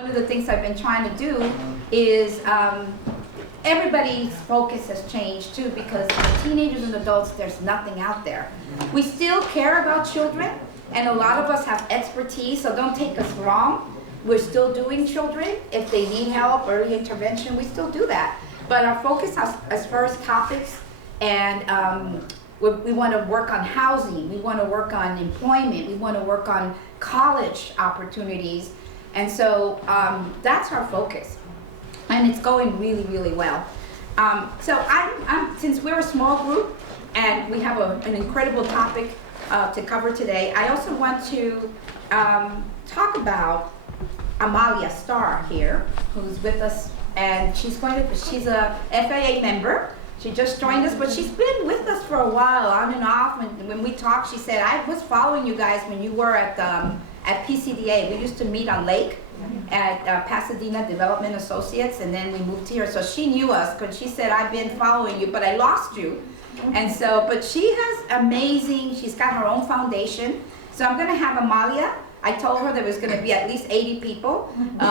One of the things I've been trying to do is everybody's focus has changed too, because for teenagers and adults, there's nothing out there. We still care about children, and a lot of us have expertise, so don't take us wrong. We're still doing children. If they need help, early intervention, we still do that. But our focus as far as topics, and we want to work on housing, we want to work on employment, we want to work on college opportunities. And so that's our focus, and it's going really, really well. So since we're a small group and we have an incredible topic to cover today, I also want to talk about Amalia Starr here, who's with us, and she's a FAA member. She just joined us, but she's been with us for a while, on and off. When we talked, she said, I was following you guys when you were at PCDA. We used to meet on Lake at Pasadena Development Associates, and then we moved here. So she knew us, because she said, I've been following you, but I lost you. And so, but she has amazing, she's got her own foundation. So I'm gonna have Amalia. I told her there was going to be at least 80 people, and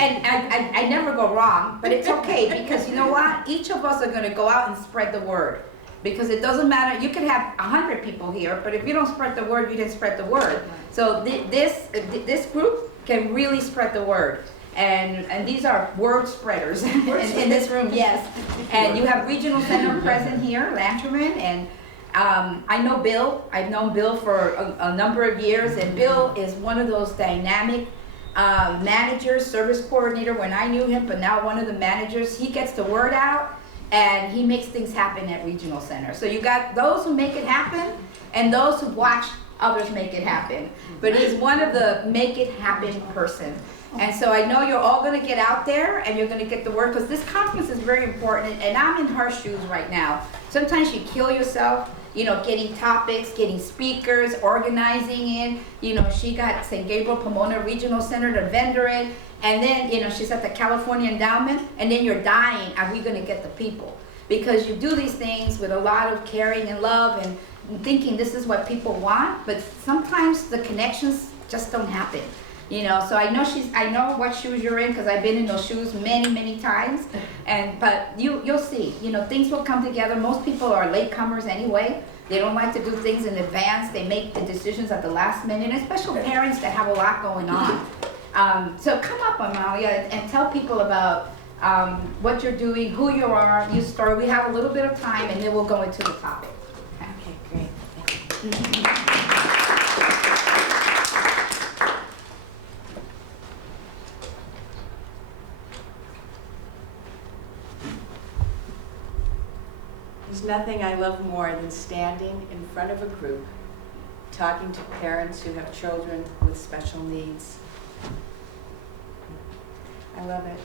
I never go wrong, but it's okay, because you know what? Each of us are going to go out and spread the word, because it doesn't matter. You can have 100 people here, but if you don't spread the word, you didn't spread the word. So this group can really spread the word, and these are word spreaders in this room, yes. And you have Regional Center present here, Lanterman, and I know Bill. I've known Bill for a number of years, and Bill is one of those dynamic managers, service coordinator when I knew him, but now one of the managers. He gets the word out, and he makes things happen at Regional Center. So you got those who make it happen, and those who watch others make it happen. But he's one of the make it happen person. And so I know you're all going to get out there, and you're going to get the word, because this conference is very important, and I'm in her shoes right now. Sometimes you kill yourself, getting topics, getting speakers, organizing it. She got St. Gabriel Pomona Regional Center to vendor it, and then, she's at the California Endowment, and then you're dying, are we going to get the people? Because you do these things with a lot of caring and love and thinking this is what people want, but sometimes the connections just don't happen. So I know what shoes you're in, because I've been in those shoes many, many times. But you'll see, things will come together. Most people are latecomers anyway. They don't like to do things in advance. They make the decisions at the last minute, and especially parents that have a lot going on. So come up, Amalia, and tell people about what you're doing, who you are, your story. We have a little bit of time, and then we'll go into the topic. Okay, great. Thank you. There's nothing I love more than standing in front of a group, talking to parents who have children with special needs. I love it.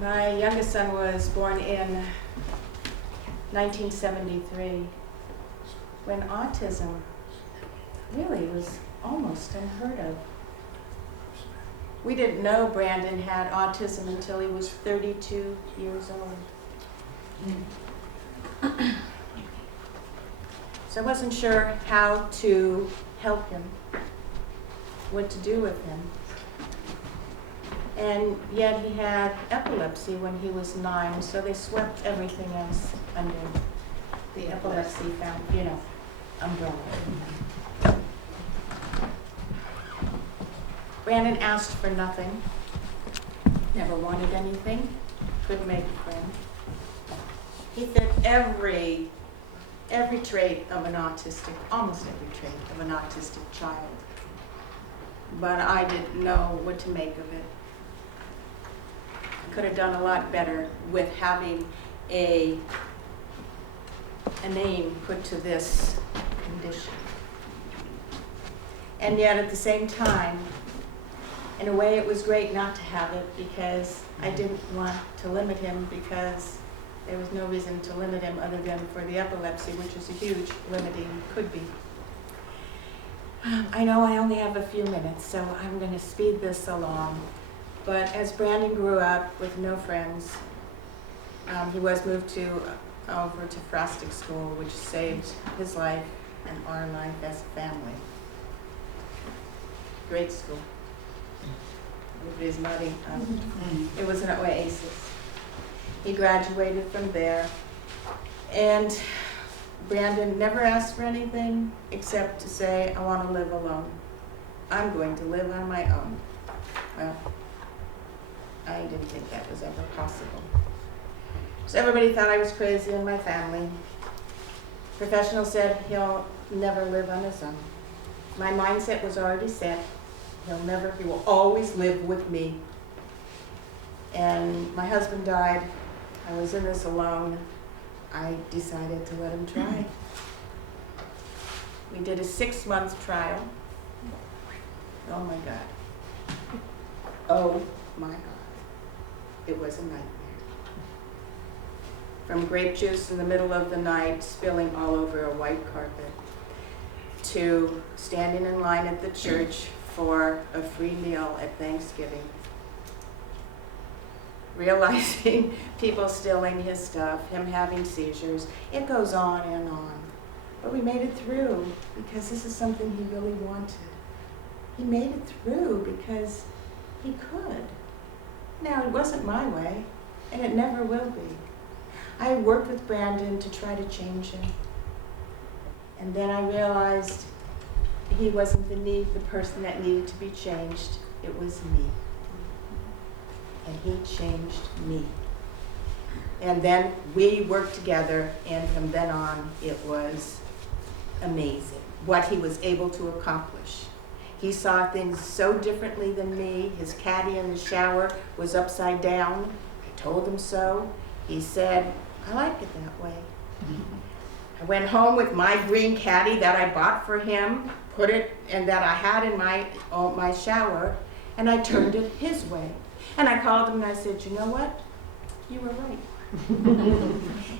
My youngest son was born in 1973, when autism really was almost unheard of. We didn't know Brandon had autism until he was 32 years old. So I wasn't sure how to help him, what to do with him. And yet he had epilepsy when he was 9, so they swept everything else under the epilepsy umbrella. Brandon asked for nothing, never wanted anything, couldn't make a friend. He fit every trait of an autistic, almost every trait of an autistic child. But I didn't know what to make of it. I could have done a lot better with having a name put to this condition. And yet at the same time, in a way, it was great not to have it, because I didn't want to limit him, because there was no reason to limit him other than for the epilepsy, which is a huge limiting, could be. I know I only have a few minutes, so I'm going to speed this along. But as Brandon grew up with no friends, he was moved over to Frostic School, which saved his life and our life as a family. Great school. Everybody's nodding. It was an oasis. He graduated from there, and Brandon never asked for anything except to say, I want to live alone. I'm going to live on my own. Well, I didn't think that was ever possible. So everybody thought I was crazy in my family. Professional said he'll never live on his own. My mindset was already set. He will always live with me. And my husband died. I was in this alone. I decided to let him try. We did a 6-month trial. Oh my God. Oh my God. It was a nightmare. From grape juice in the middle of the night spilling all over a white carpet, to standing in line at the church for a free meal at Thanksgiving, realizing people stealing his stuff, him having seizures. It goes on and on. But we made it through because this is something he really wanted. He made it through because he could. Now, it wasn't my way, and it never will be. I worked with Brandon to try to change him. And then I realized he wasn't the person that needed to be changed. It was me. And he changed me. And then we worked together, and from then on, it was amazing what he was able to accomplish. He saw things so differently than me. His caddy in the shower was upside down. I told him so. He said, I like it that way. I went home with my green caddy that I bought for him, put it, and that I had in my shower, and I turned it his way. And I called him and I said, you know what? You were right.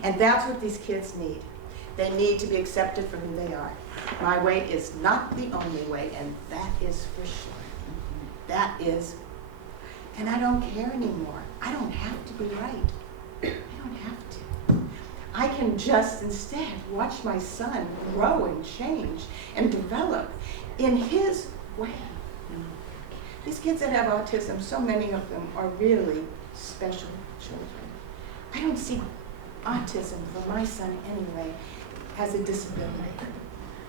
And that's what these kids need. They need to be accepted for who they are. My way is not the only way, and that is for sure. That is, and I don't care anymore. I don't have to be right. I don't have to. I can just instead watch my son grow and change and develop in his way. These kids that have autism, so many of them are really special children. I don't see autism for my son anyway as a disability.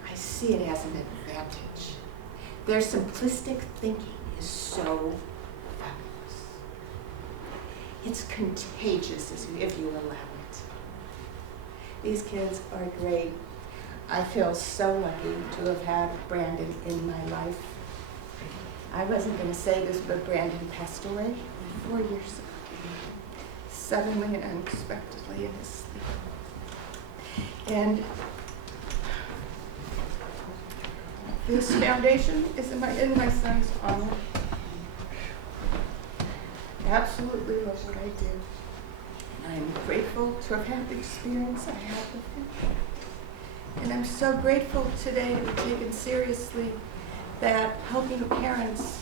I see it as an advantage. Their simplistic thinking is so fabulous. It's contagious if you allow it. These kids are great. I feel so lucky to have had Brandon in my life. I wasn't going to say this, but Brandon passed away 4 years ago, suddenly and unexpectedly in his sleep. And this foundation is in my son's honor. I absolutely love what I do. And I'm grateful to have had the experience I had with him. And I'm so grateful today to be taken seriously that helping parents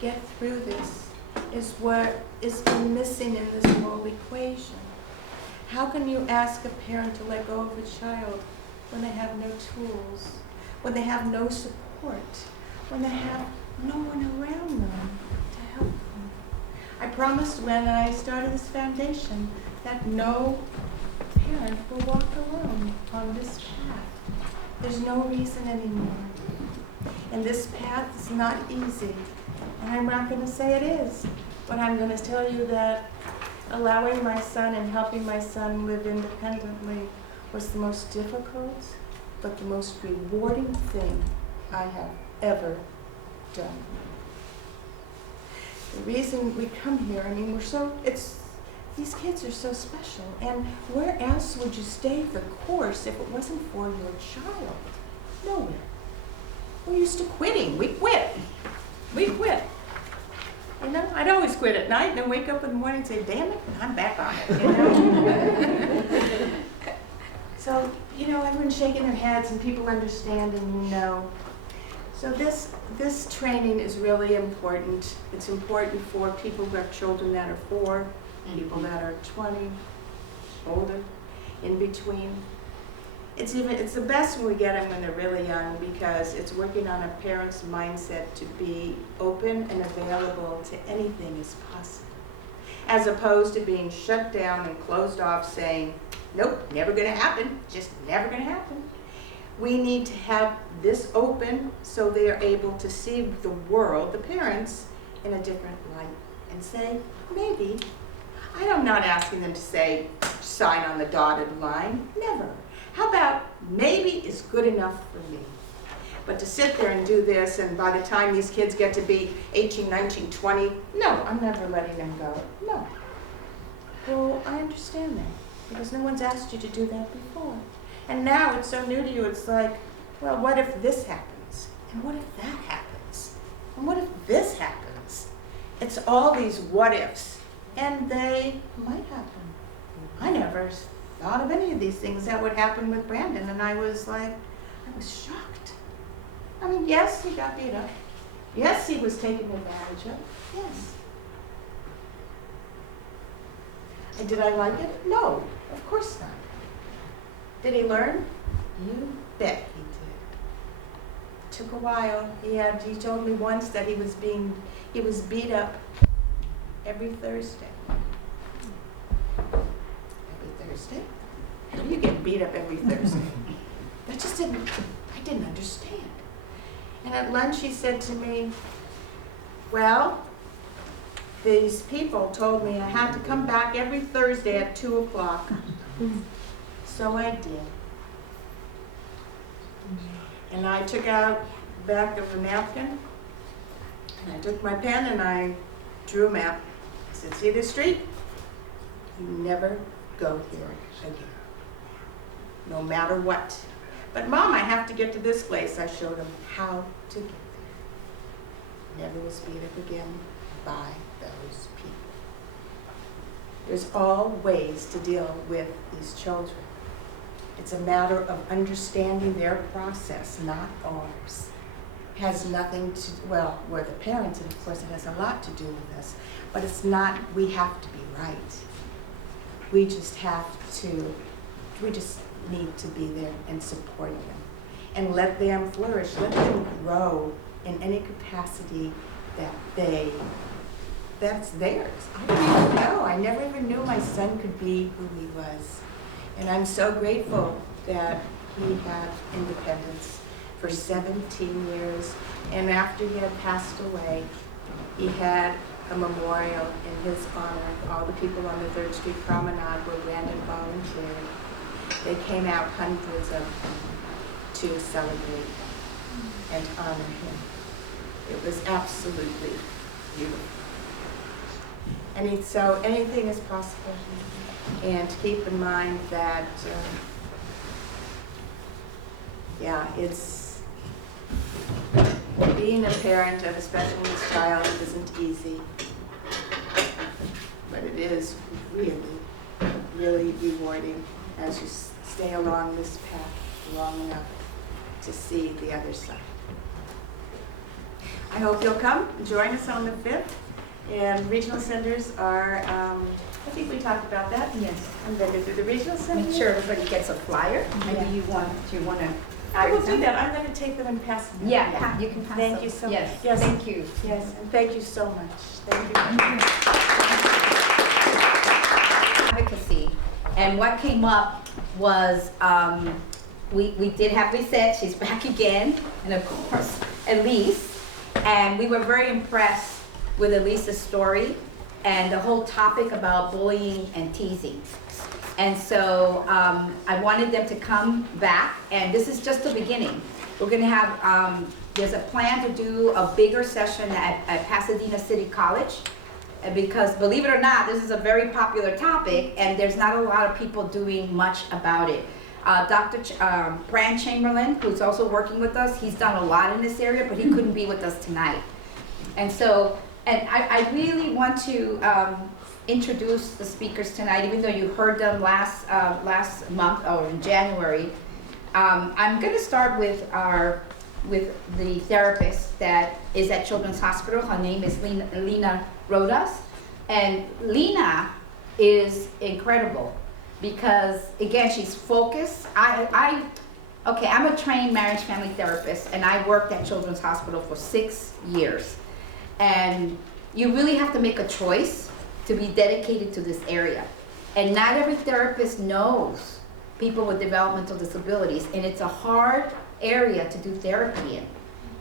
get through this is what is missing in this whole equation. How can you ask a parent to let go of a child when they have no tools, when they have no support, when they have no one around them to help them? I promised when I started this foundation that no parent will walk alone on this path. There's no reason anymore. And this path is not easy. And I'm not going to say it is, but I'm going to tell you that allowing my son and helping my son live independently was the most difficult, but the most rewarding thing I have ever done. The reason we come here, I mean, these kids are so special. And where else would you stay the course if it wasn't for your child? Nowhere. We're used to quitting. We quit. We quit. You know, I'd always quit at night and then wake up in the morning and say, damn it, I'm back on it. You know? So, you know, everyone's shaking their heads and people understand and know. So this training is really important. It's important for people who have children that are 4, people that are 20, older, in between. It's the best when we get them when they're really young, because it's working on a parent's mindset to be open and available to anything as possible, as opposed to being shut down and closed off saying, nope, never gonna happen, just never gonna happen. We need to have this open so they are able to see the world, the parents, in a different light and say, maybe. I'm not asking them to say, sign on the dotted line, never. How about maybe is good enough for me? But to sit there and do this, and by the time these kids get to be 18, 19, 20, no, I'm never letting them go, no. Well, I understand that, because no one's asked you to do that before. And now it's so new to you, it's like, well, what if this happens? And what if that happens? And what if this happens? It's all these what ifs, and they might happen. I never thought of any of these things that would happen with Brandon, and I was shocked. I mean, yes, he got beat up. Yes, he was taken advantage of. Yes. And did I like it? No, of course not. Did he learn? You bet he did. Took a while. He told me once that he was beat up every Thursday. Every Thursday? How do you get beat up every Thursday? I didn't understand. And at lunch he said to me, well, these people told me I had to come back every Thursday at 2 o'clock. So I did. And I took out the back of a napkin, and I took my pen and I drew a map. I said, see this street? You never go here again, no matter what. But Mom, I have to get to this place. I showed him how to get there. Never was beat up again by those people. There's all ways to deal with these children. It's a matter of understanding their process, not ours. Has nothing to, well, we're the parents, and of course it has a lot to do with us, but it's not, we have to be right. We just need to be there and support them and let them flourish, let them grow in any capacity that's theirs. I don't even know. I never even knew my son could be who he was. And I'm so grateful that he had independence for 17 years. And after he had passed away, he had a memorial in his honor. All the people on the 3rd Street Promenade were random volunteers. They came out, hundreds of them, to celebrate and honor him. It was absolutely beautiful. And so anything is possible. And keep in mind that, it's being a parent of a special needs child isn't easy, but it is really, really rewarding as you stay along this path long enough to see the other side. I hope you'll come and join us on the 5th. And regional centers are, I think we talked about that. Yes. I'm going to do the regional centers. Make sure everybody gets a flyer. Maybe Yeah. you want to. I will do that. I'm going to take them and pass them. Yeah, you can pass Thank them. you so Yes. much. Yes. Thank you. Yes, and thank you so much. Thank you. Advocacy, and what came up was we did have Lisette. She's back again, and of course Elise, and we were very impressed with Elise's story and the whole topic about bullying and teasing. And so I wanted them to come back, and this is just the beginning. We're gonna have, there's a plan to do a bigger session at Pasadena City College, because believe it or not, this is a very popular topic, and there's not a lot of people doing much about it. Dr. Brand Chamberlain, who's also working with us, he's done a lot in this area, but he couldn't be with us tonight. And so, and I really want to introduce the speakers tonight, even though you heard them last month or in January. I'm going to start with the therapist that is at Children's Hospital. Her name is Lena Rodas, and Lena is incredible. because again, she's focused. Okay, I'm a trained marriage family therapist, and I worked at Children's Hospital for 6 years. And you really have to make a choice to be dedicated to this area. And not every therapist knows people with developmental disabilities, and it's a hard area to do therapy in.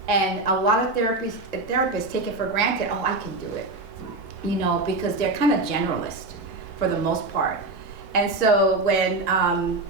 And a lot of therapists take it for granted, oh, I can do it, you know, because they're kind of generalist for the most part. And so when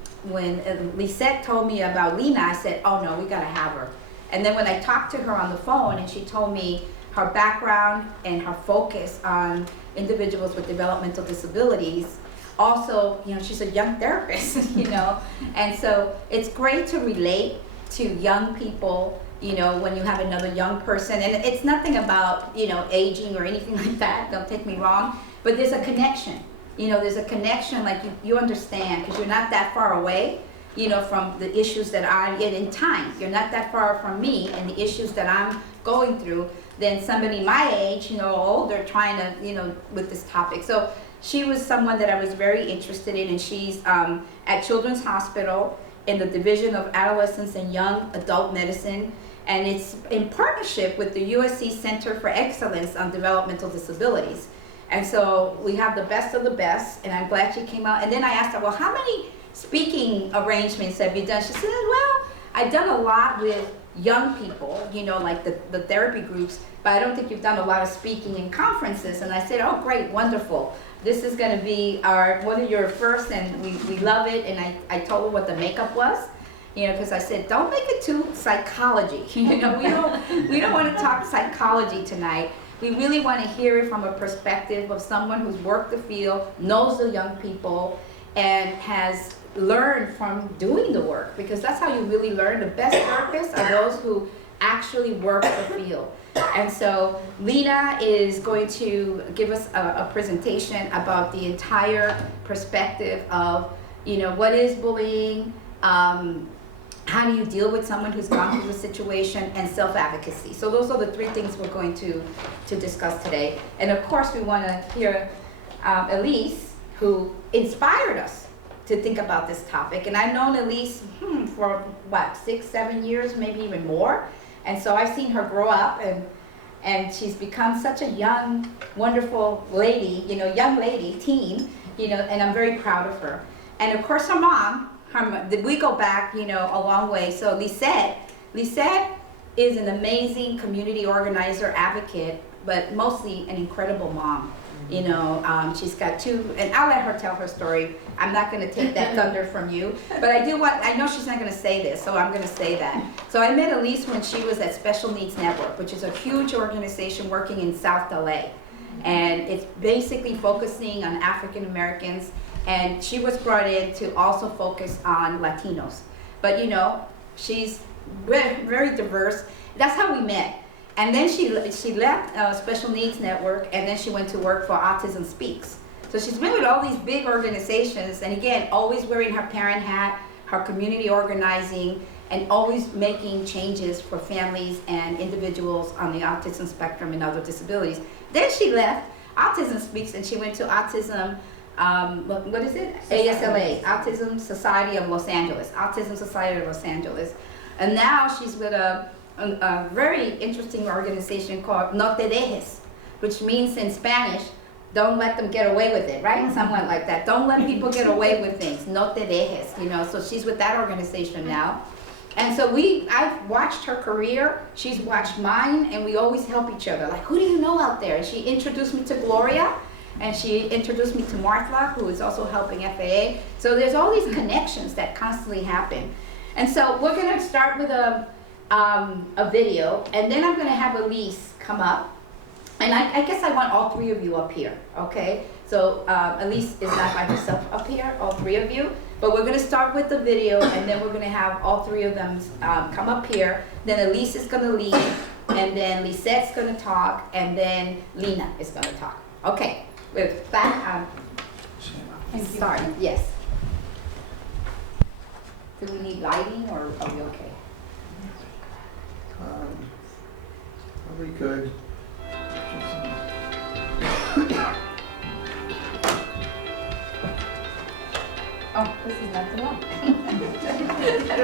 Lisette told me about Lena, I said, oh no, we gotta have her. And then when I talked to her on the phone and she told me her background and her focus on individuals with developmental disabilities, also, you know, she's a young therapist, you know, and so it's great to relate to young people, you know, when you have another young person. And it's nothing about, you know, aging or anything like that, don't take me wrong, but there's a connection. You know, there's a connection, like you understand, because you're not that far away, you know, from the issues that I'm in time. You're not that far from me and the issues that I'm going through than somebody my age, you know, older, trying to, you know, with this topic. So she was someone that I was very interested in, and she's at Children's Hospital in the Division of Adolescents and Young Adult Medicine, and it's in partnership with the USC Center for Excellence on Developmental Disabilities. And so we have the best of the best, and I'm glad she came out. And then I asked her, well, how many speaking arrangements have you done? She said, well, I've done a lot with young people, you know, like the therapy groups, but I don't think you've done a lot of speaking in conferences. And I said, oh, great, wonderful. This is gonna be one of your first, and we love it. And I told her what the makeup was, you know, because I said, don't make it too psychology. You know, we don't want to talk psychology tonight. We really want to hear it from a perspective of someone who's worked the field, knows the young people, and has learned from doing the work, because that's how you really learn. The best therapists are those who actually work the field. And so Lena is going to give us a presentation about the entire perspective of, you know, what is bullying, how do you deal with someone who's gone through the situation, and self-advocacy. So those are the 3 things we're going to discuss today. And of course, we want to hear Elise, who inspired us to think about this topic. And I've known Elise for what, 6, 7 years, maybe even more. And so I've seen her grow up, and she's become such a young, wonderful lady, you know, young lady, teen, you know, and I'm very proud of her. And of course, her mom, we go back, you know, a long way. So Lisette is an amazing community organizer, advocate, but mostly an incredible mom. You know, she's got 2, and I'll let her tell her story. I'm not going to take that thunder from you, but I know she's not going to say this, so I'm going to say that. So I met Elise when she was at Special Needs Network, which is a huge organization working in South LA. And it's basically focusing on African Americans. And she was brought in to also focus on Latinos. But you know, she's very, very diverse. That's how we met. And then she left Special Needs Network, and then she went to work for Autism Speaks. So she's been with all these big organizations, and again, always wearing her parent hat, her community organizing, and always making changes for families and individuals on the autism spectrum and other disabilities. Then she left Autism Speaks, and she went to Autism, what is it? ASLA, Autism Society of Los Angeles, Autism Society of Los Angeles. And now she's with a very interesting organization called No Te Dejes, which means in Spanish, don't let them get away with it, right? Somewhat like that. Don't let people get away with things. No te dejes, you know. So she's with that organization now. And so I've watched her career, she's watched mine, and we always help each other. Like, who do you know out there? And she introduced me to Gloria, and she introduced me to Martha, who is also helping FAA. So there's all these connections that constantly happen. And so we're gonna start with a video, and then I'm gonna have Elise come up. And I guess I want all 3 of you up here, okay? So Elise is not by herself up here, all 3 of you. But we're gonna start with the video, and then we're gonna have all 3 of them come up here. Then Elise is gonna lead, and then Lisette's gonna talk, and then Lena is gonna talk. Okay, with that, sorry, yes. Do we need lighting, or are we okay? Are we good?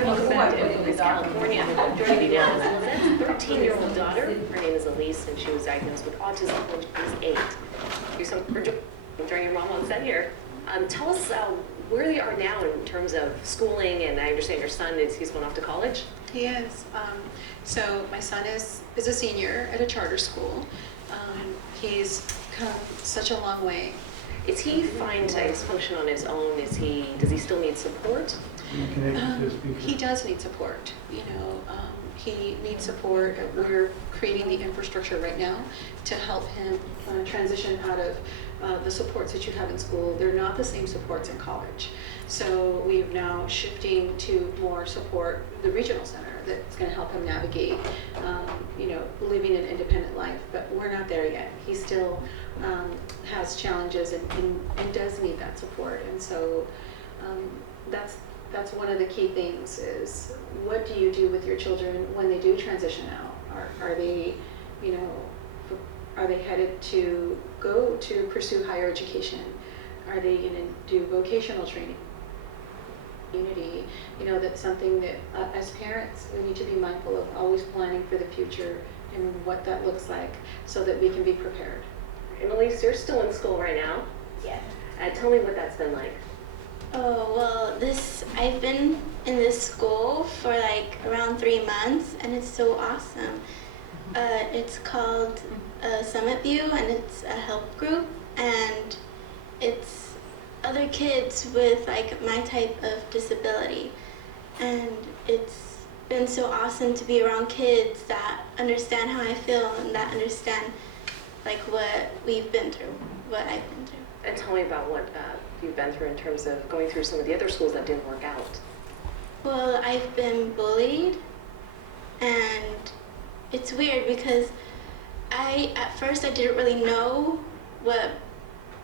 Welcome back to Infamous California. Joining me now is Lizette's 13-year-old daughter. Her name is Elise, and she was diagnosed with autism when she was 8. You some during your mom on set here. Tell us where they are now in terms of schooling, and I understand your son he's going off to college. He is. So my son is a senior at a charter school. He's come such a long way. Is he fine to function on his own? Does he still need support? He does need support. He needs support. We're creating the infrastructure right now to help him transition out of the supports that you have in school. They're not the same supports in college. So we are now shifting to more support, the regional center that's going to help him navigate, living an independent life. But we're not there yet. He still has challenges and does need that support. And so that's one of the key things is what do you do with your children when they do transition out? Are they, are they headed to go to pursue higher education? Are they going to do vocational training? Community, that's something that as parents we need to be mindful of, always planning for the future and what that looks like so that we can be prepared. And Elise, you're still in school right now. Yeah. Tell me what that's been like. Oh, well, I've been in this school for like around 3 months, and it's so awesome. It's called Summit View, and it's a help group, and it's other kids with like my type of disability. And it's been so awesome to be around kids that understand how I feel and that understand like what we've been through, what I've been through. And tell me about what you've been through in terms of going through some of the other schools that didn't work out. Well, I've been bullied, and it's weird because at first I didn't really know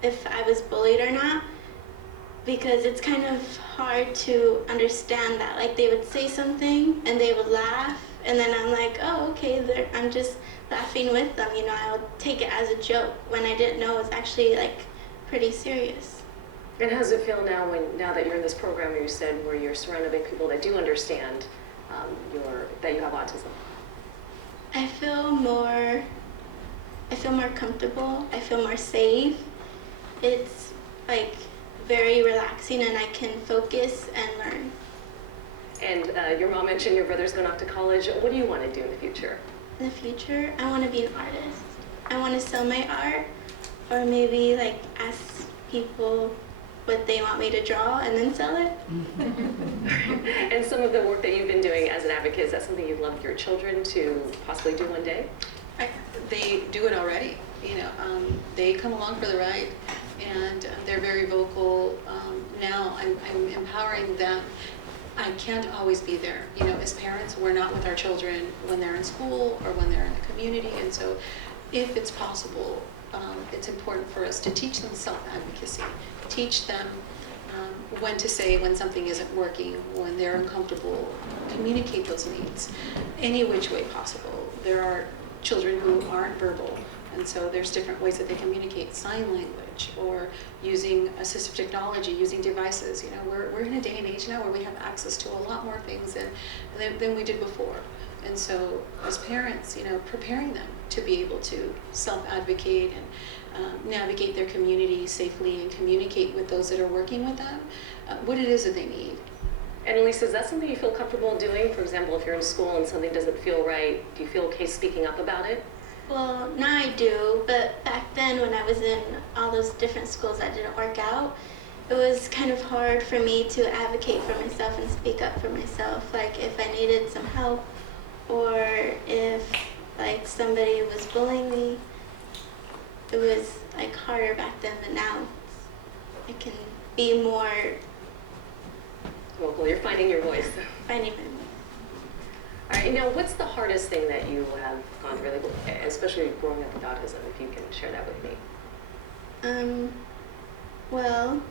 if I was bullied or not, because it's kind of hard to understand that. Like they would say something and they would laugh, and then I'm like, oh, okay, I'm just laughing with them. I would take it as a joke when I didn't know it was actually like pretty serious. And how does it feel now that you're in this program you said where you're surrounded by people that do understand that you have autism? I feel more comfortable. I feel more safe. It's like very relaxing, and I can focus and learn. And your mom mentioned your brother's going off to college. What do you want to do in the future? In the future, I want to be an artist. I want to sell my art, or maybe like ask people what they want me to draw and then sell it. And some of the work that you've been doing as an advocate, is that something you'd love your children to possibly do one day? They do it already. They come along for the ride, and they're very vocal. Now I'm empowering them. I can't always be there. As parents, we're not with our children when they're in school or when they're in the community, and so if it's possible, it's important for us to teach them self-advocacy, teach them when to say when something isn't working, when they're uncomfortable, communicate those needs any which way possible. There are children who aren't verbal, and so there's different ways that they communicate, sign language or using assistive technology, using devices. We're in a day and age now where we have access to a lot more things than we did before. And so as parents, preparing them to be able to self-advocate and navigate their community safely and communicate with those that are working with them what it is that they need. And Elise, is that something you feel comfortable doing? For example, if you're in school and something doesn't feel right, do you feel okay speaking up about it? Well, now I do, but back then when I was in all those different schools that didn't work out, it was kind of hard for me to advocate for myself and speak up for myself. Like if I needed some help, or if like somebody was bullying me, it was like harder back then, but now I can be more Well, you're finding your voice. finding my way. All right, now what's the hardest thing that you have gone through, especially growing up with autism, if you can share that with me? Well,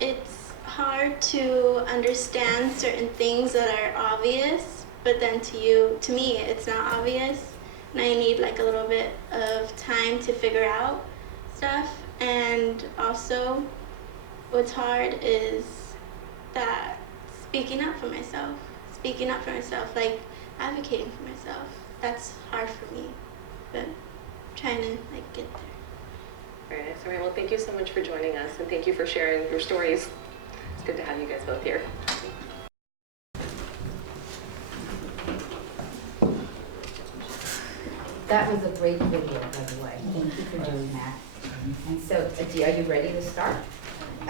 it's hard to understand certain things that are obvious, but then to me, it's not obvious. And I need like a little bit of time to figure out stuff. And also, what's hard is that speaking up for myself. speaking up for myself, like advocating for myself. That's hard for me, but trying to like get there. All right, so well, thank you so much for joining us, and thank you for sharing your stories. It's good to have you guys both here. That was a great video, by the way. Thank you for doing that. And so, Adi, are you ready to start?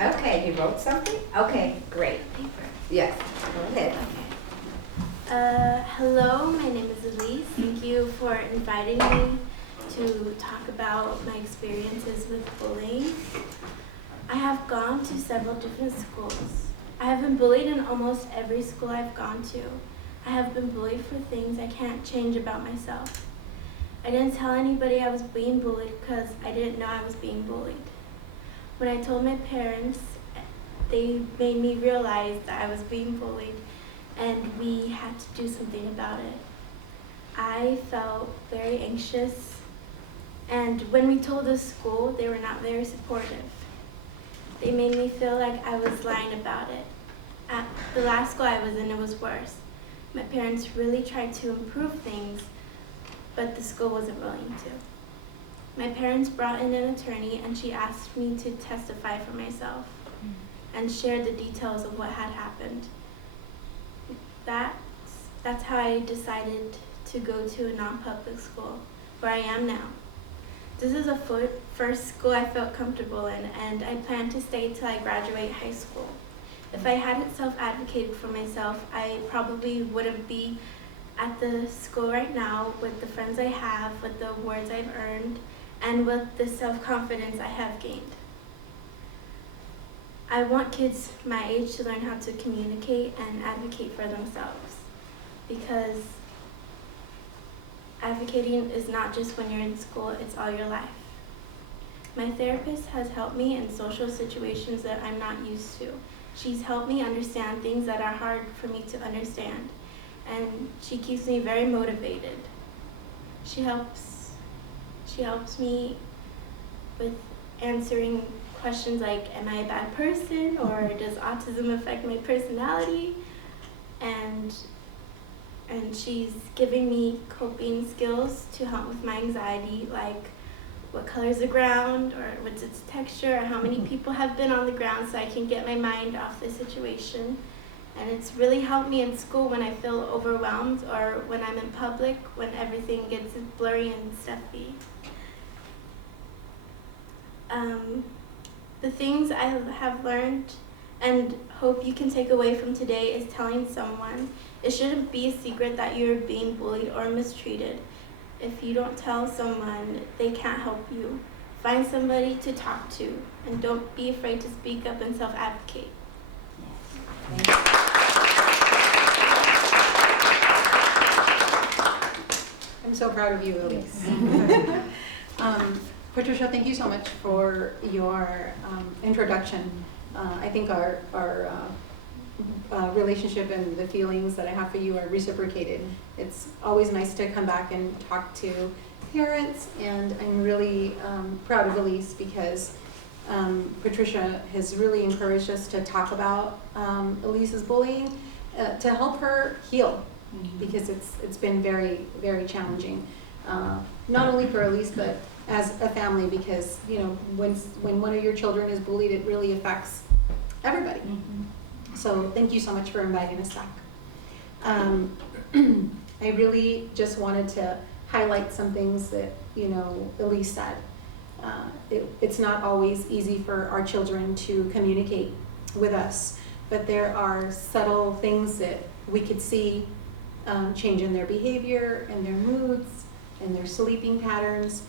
Okay, you wrote something? Okay, great. Yes, go ahead. Hello, my name is Elise. Thank you for inviting me to talk about my experiences with bullying. I have gone to several different schools. I have been bullied in almost every school I've gone to. I have been bullied for things I can't change about myself. I didn't tell anybody I was being bullied because I didn't know I was being bullied. When I told my parents, they made me realize that I was being bullied and we had to do something about it. I felt very anxious, and when we told the school, they were not very supportive. They made me feel like I was lying about it. At the last school I was in, it was worse. My parents really tried to improve things, but the school wasn't willing to. My parents brought in an attorney and she asked me to testify for myself and share the details of what had happened. That's how I decided to go to a non-public school, where I am now. This is the first school I felt comfortable in, and I plan to stay till I graduate high school. If I hadn't self-advocated for myself, I probably wouldn't be at the school right now with the friends I have, with the awards I've earned, and with the self-confidence I have gained. I want kids my age to learn how to communicate and advocate for themselves, because advocating is not just when you're in school, it's all your life. My therapist has helped me in social situations that I'm not used to. She's helped me understand things that are hard for me to understand, and she keeps me very motivated. She helps me with answering questions like, am I a bad person, or does autism affect my personality? And she's giving me coping skills to help with my anxiety, like what color is the ground, or what's its texture, or how many people have been on the ground, so I can get my mind off the situation. And it's really helped me in school when I feel overwhelmed, or when I'm in public, when everything gets blurry and stuffy. The things I have learned and hope you can take away from today is telling someone. It shouldn't be a secret that you're being bullied or mistreated. If you don't tell someone, they can't help you. Find somebody to talk to, and don't be afraid to speak up and self-advocate. I'm so proud of you, Elise. Patricia, thank you so much for your introduction. I think our relationship and the feelings that I have for you are reciprocated. It's always nice to come back and talk to parents, and I'm really proud of Elise because Patricia has really encouraged us to talk about Elise's bullying to help her heal, because it's been very, very challenging, not only for Elise but as a family, because when one of your children is bullied, it really affects everybody. So thank you so much for inviting us back. I really just wanted to highlight some things that Elise said. It's not always easy for our children to communicate with us, but there are subtle things that we could see change in their behavior and their moods and their sleeping patterns.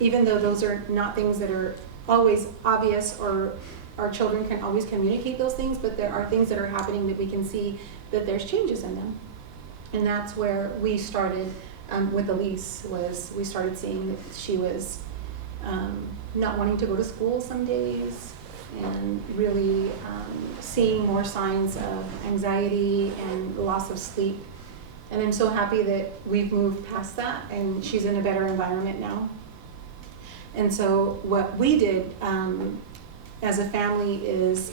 Even though those are not things that are always obvious, or our children can always communicate those things, but there are things that are happening that we can see that there's changes in them. And that's where we started with Elise. We started seeing that she was not wanting to go to school some days, and really seeing more signs of anxiety and loss of sleep. And I'm so happy that we've moved past that and she's in a better environment now. And so what we did as a family is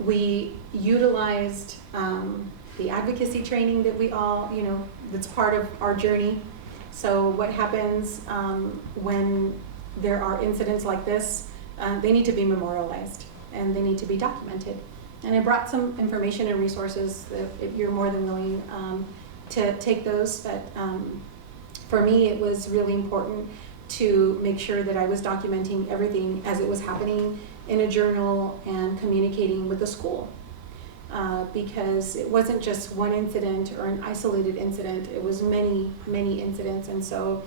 we utilized the advocacy training that we all, that's part of our journey. So what happens when there are incidents like this, they need to be memorialized and they need to be documented. And I brought some information and resources if you're more than willing to take those. But for me, it was really important to make sure that I was documenting everything as it was happening in a journal and communicating with the school. Because it wasn't just one incident or an isolated incident, it was many, many incidents. And so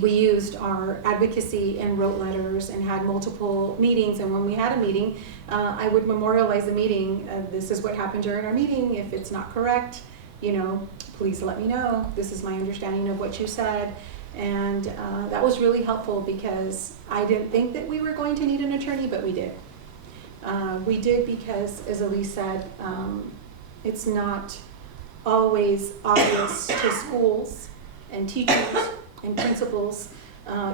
we used our advocacy and wrote letters and had multiple meetings. And when we had a meeting, I would memorialize the meeting. This is what happened during our meeting. If it's not correct, please let me know. This is my understanding of what you said. And that was really helpful because I didn't think that we were going to need an attorney, but we did. We did because, as Elise said, it's not always obvious to schools and teachers and principals.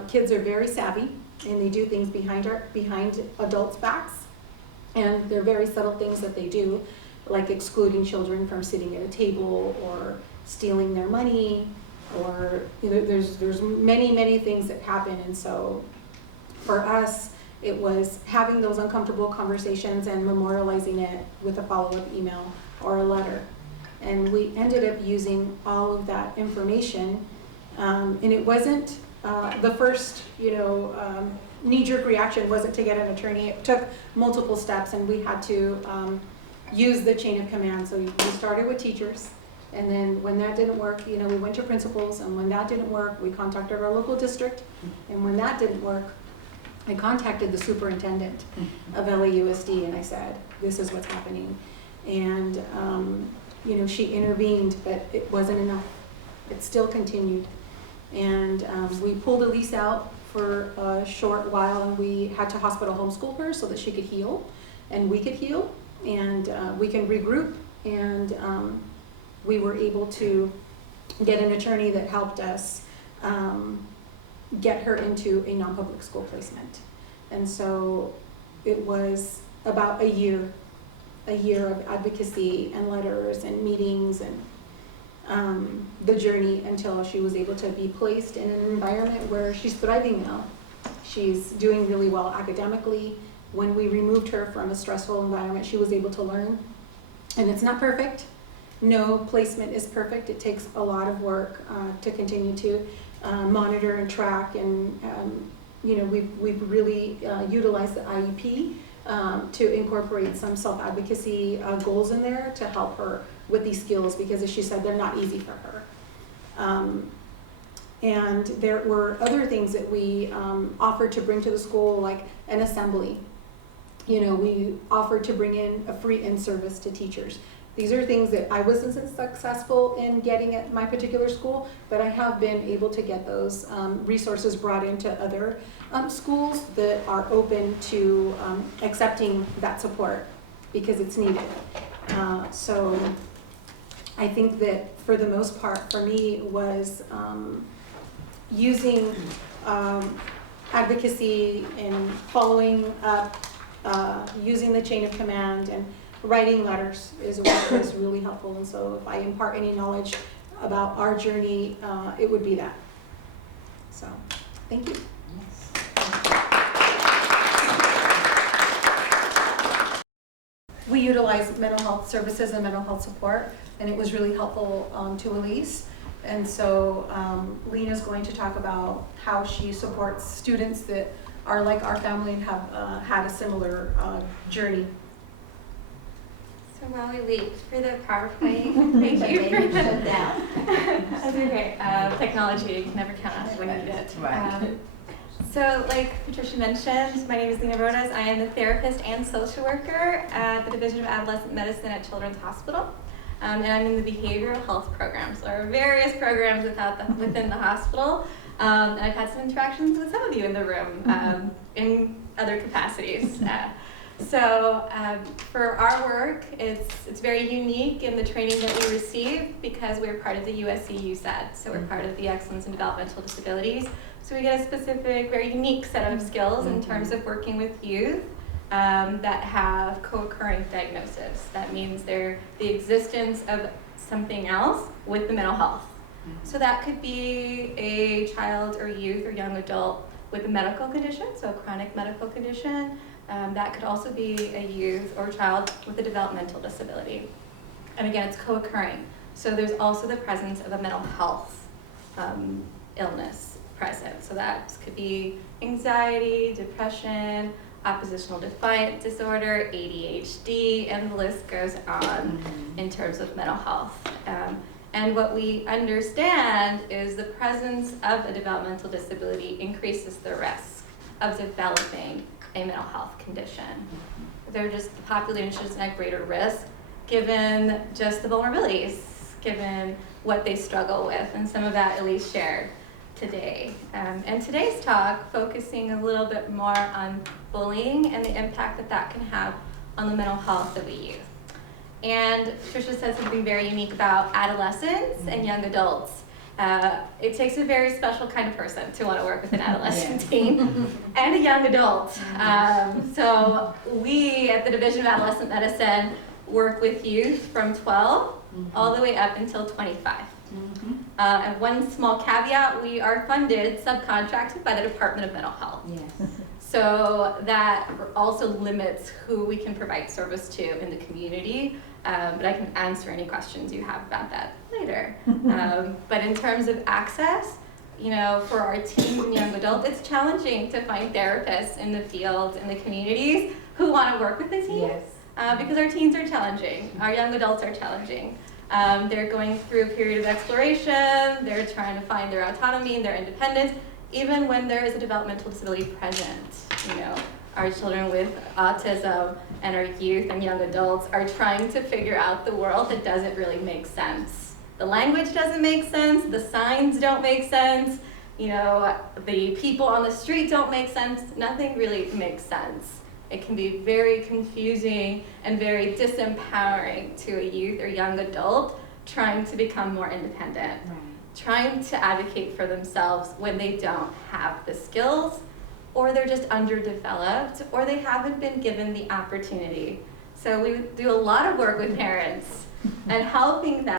Kids are very savvy and they do things behind adults' backs. And they're very subtle things that they do, like excluding children from sitting at a table or stealing their money, or there's many, many things that happen. And so for us, it was having those uncomfortable conversations and memorializing it with a follow-up email or a letter. And we ended up using all of that information. And it wasn't the first, knee-jerk reaction wasn't to get an attorney. It took multiple steps, and we had to use the chain of command. So we started with teachers, and then when that didn't work, we went to principals, and when that didn't work, we contacted our local district, and when that didn't work, I contacted the superintendent of LAUSD, and I said, this is what's happening. And, she intervened, but it wasn't enough. It still continued. And we pulled Elise out for a short while, and we had to hospital homeschool her so that she could heal, and we could heal, and we can regroup. And we were able to get an attorney that helped us get her into a non-public school placement. And so it was about a year of advocacy and letters and meetings and the journey until she was able to be placed in an environment where she's thriving now. She's doing really well academically. When we removed her from a stressful environment, she was able to learn. And it's not perfect. No placement is perfect. It takes a lot of work to continue to monitor and track, and we've really utilized the IEP to incorporate some self-advocacy goals in there to help her with these skills, because as she said, they're not easy for her. And there were other things that we offered to bring to the school, like an assembly. We offered to bring in a free in-service to teachers. These are things that I wasn't successful in getting at my particular school, but I have been able to get those resources brought into other schools that are open to accepting that support because it's needed. So I think that for the most part, for me, was using advocacy and following up, using the chain of command, and writing letters is what was really helpful. And so if I impart any knowledge about our journey, it would be that. So, thank you. We utilized mental health services and mental health support, and it was really helpful to Elise. And so Lena's going to talk about how she supports students that are like our family and have had a similar journey. So while we wait for the PowerPoint, thank you for shut down. That's okay. Technology, you can never count on it when you need it. Right. So like Patricia mentioned, my name is Lena Rodas. I am the therapist and social worker at the Division of Adolescent Medicine at Children's Hospital. And I'm in the behavioral health program. So there are various programs within the hospital. And I've had some interactions with some of you in the room in other capacities. So for our work, it's very unique in the training that we receive because we're part of the USC USAD. So we're part of the Excellence in Developmental Disabilities. So we get a specific, very unique set of skills in terms of working with youth that have co-occurring diagnosis. That means they're the existence of something else with the mental health. So that could be a child or youth or young adult with a medical condition, so a chronic medical condition. That could also be a youth or child with a developmental disability. And again, it's co-occurring. So there's also the presence of a mental health illness present. So that could be anxiety, depression, oppositional defiant disorder, ADHD, and the list goes on in terms of mental health. And what we understand is the presence of a developmental disability increases the risk of developing a mental health condition. The population is at greater risk given just the vulnerabilities, given what they struggle with, and some of that Elise shared today. And today's talk focusing a little bit more on bullying and the impact that that can have on the mental health of a youth. And Tricia said something very unique about adolescents and young adults. It takes a very special kind of person to want to work with an adolescent teen and a young adult. So we at the Division of Adolescent Medicine work with youth from 12 all the way up until 25. And one small caveat, we are funded, subcontracted by the Department of Mental Health. Yes. So that also limits who we can provide service to in the community, but I can answer any questions you have about that later. But in terms of access, for our teens and young adults, it's challenging to find therapists in the field, in the communities, who want to work with the teens. Yes. Because our teens are challenging, our young adults are challenging. They're going through a period of exploration, they're trying to find their autonomy and their independence, even when there is a developmental disability present. Our children with autism and our youth and young adults are trying to figure out the world that doesn't really make sense. The language doesn't make sense, the signs don't make sense, the people on the street don't make sense, nothing really makes sense. It can be very confusing and very disempowering to a youth or young adult trying to become more independent, trying to advocate for themselves when they don't have the skills, or they're just underdeveloped, or they haven't been given the opportunity. So we do a lot of work with parents and helping them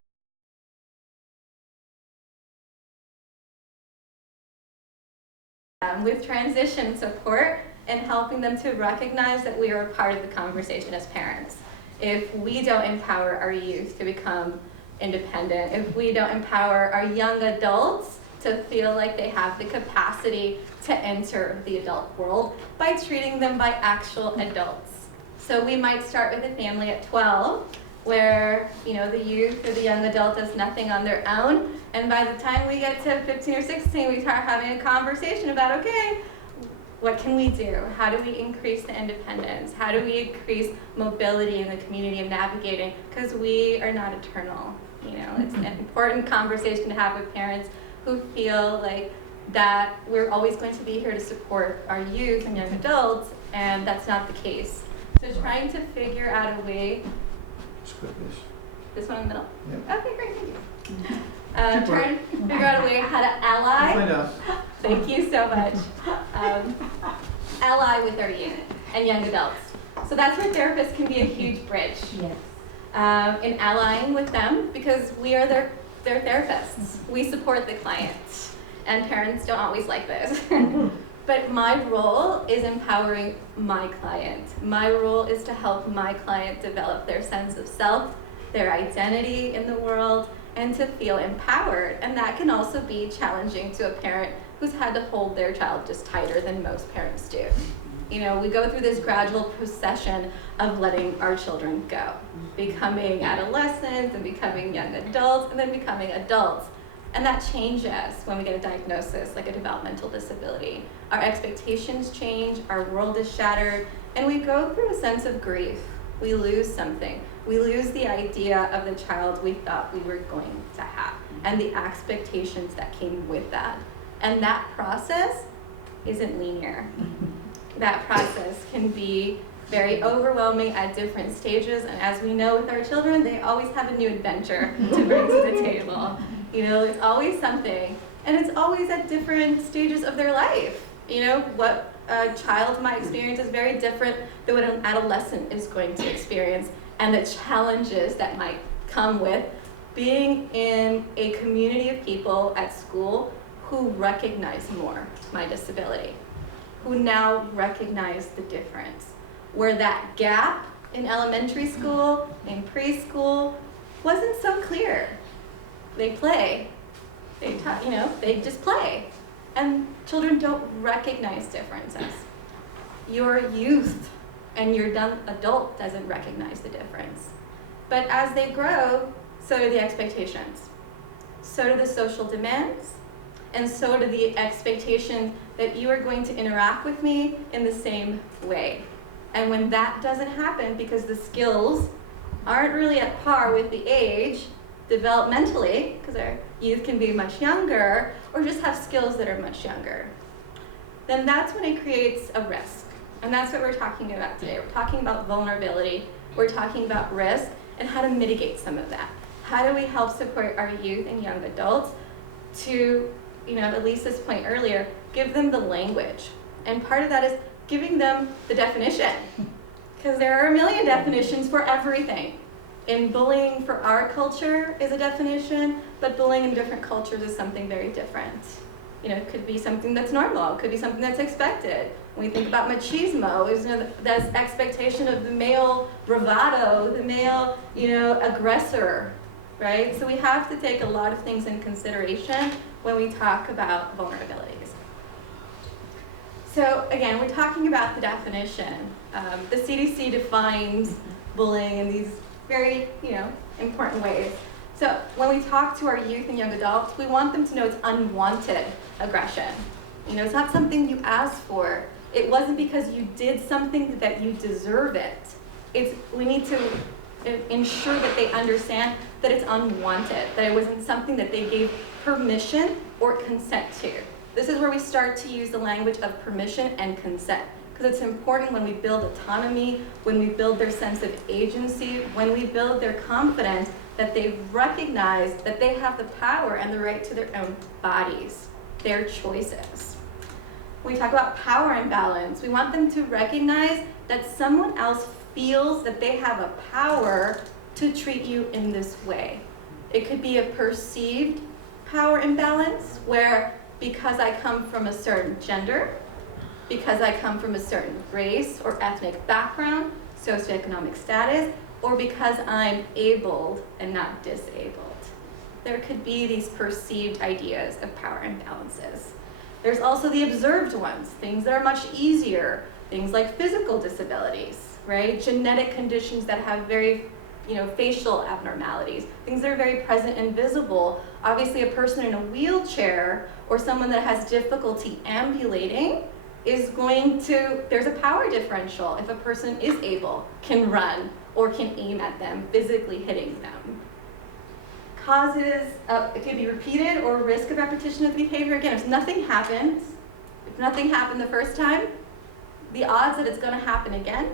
with transition support and helping them to recognize that we are a part of the conversation as parents. If we don't empower our youth to become independent, if we don't empower our young adults to feel like they have the capacity to enter the adult world by treating them by actual adults. So we might start with a family at 12 where the youth or the young adult does nothing on their own, and by the time we get to 15 or 16 we start having a conversation about, okay, what can we do? How do we increase the independence? How do we increase mobility in the community of navigating? Because we are not eternal. It's an important conversation to have with parents who feel like that we're always going to be here to support our youth and young adults, and that's not the case. So trying to figure out a way. This one in the middle? Yep. Okay, great, thank you. Trying to figure out a way how to ally. Find out. Thank you so much. Ally with our youth and young adults. So that's where therapists can be a huge bridge. Yes. In allying with them, because we are their therapists. We support the client, and parents don't always like this. But my role is empowering my client. My role is to help my client develop their sense of self, their identity in the world, and to feel empowered. And that can also be challenging to a parent who's had to hold their child just tighter than most parents do. We go through this gradual procession of letting our children go, becoming adolescents and becoming young adults and then becoming adults. And that changes when we get a diagnosis like a developmental disability. Our expectations change, our world is shattered, and we go through a sense of grief. We lose something. We lose the idea of the child we thought we were going to have and the expectations that came with that. And that process isn't linear. That process can be very overwhelming at different stages, and as we know with our children, they always have a new adventure to bring to the table. It's always something, and it's always at different stages of their life. What a child might experience is very different than what an adolescent is going to experience, and the challenges that might come with being in a community of people at school who recognize more my disability, who now recognize the difference, where that gap in elementary school, in preschool, wasn't so clear. They play, they just play. And children don't recognize differences. Your youth and your young adult doesn't recognize the difference. But as they grow, so do the expectations. So do the social demands, and so do the expectation that you are going to interact with me in the same way. And when that doesn't happen because the skills aren't really at par with the age, developmentally, because our youth can be much younger, or just have skills that are much younger, then that's when it creates a risk. And that's what we're talking about today. We're talking about vulnerability, we're talking about risk, and how to mitigate some of that. How do we help support our youth and young adults to, at Lisa's point earlier, give them the language. And part of that is giving them the definition, because there are a million definitions for everything. And bullying for our culture is a definition, but bullying in different cultures is something very different. It could be something that's normal, it could be something that's expected. When we think about machismo, is that's expectation of the male bravado, the male, aggressor, right? So we have to take a lot of things in consideration when we talk about vulnerabilities. So again, we're talking about the definition. The CDC defines bullying in these very, important ways. So when we talk to our youth and young adults, we want them to know it's unwanted aggression. It's not something you asked for. It wasn't because you did something that you deserve it. We need to ensure that they understand that it's unwanted, that it wasn't something that they gave permission or consent to. This is where we start to use the language of permission and consent, because it's important when we build autonomy, when we build their sense of agency, when we build their confidence, that they recognize that they have the power and the right to their own bodies, their choices. When we talk about power imbalance, we want them to recognize that someone else feels that they have a power to treat you in this way. It could be a perceived power imbalance where because I come from a certain gender, because I come from a certain race or ethnic background, socioeconomic status, or because I'm abled and not disabled. There could be these perceived ideas of power imbalances. There's also the observed ones, things that are much easier, things like physical disabilities, right? Genetic conditions that have very, facial abnormalities, things that are very present and visible. Obviously, a person in a wheelchair or someone that has difficulty ambulating is there's a power differential if a person is able, can run, or can aim at them, physically hitting them. Causes, it could be repeated or risk of repetition of the behavior. Again, if nothing happened the first time, the odds that it's going to happen again,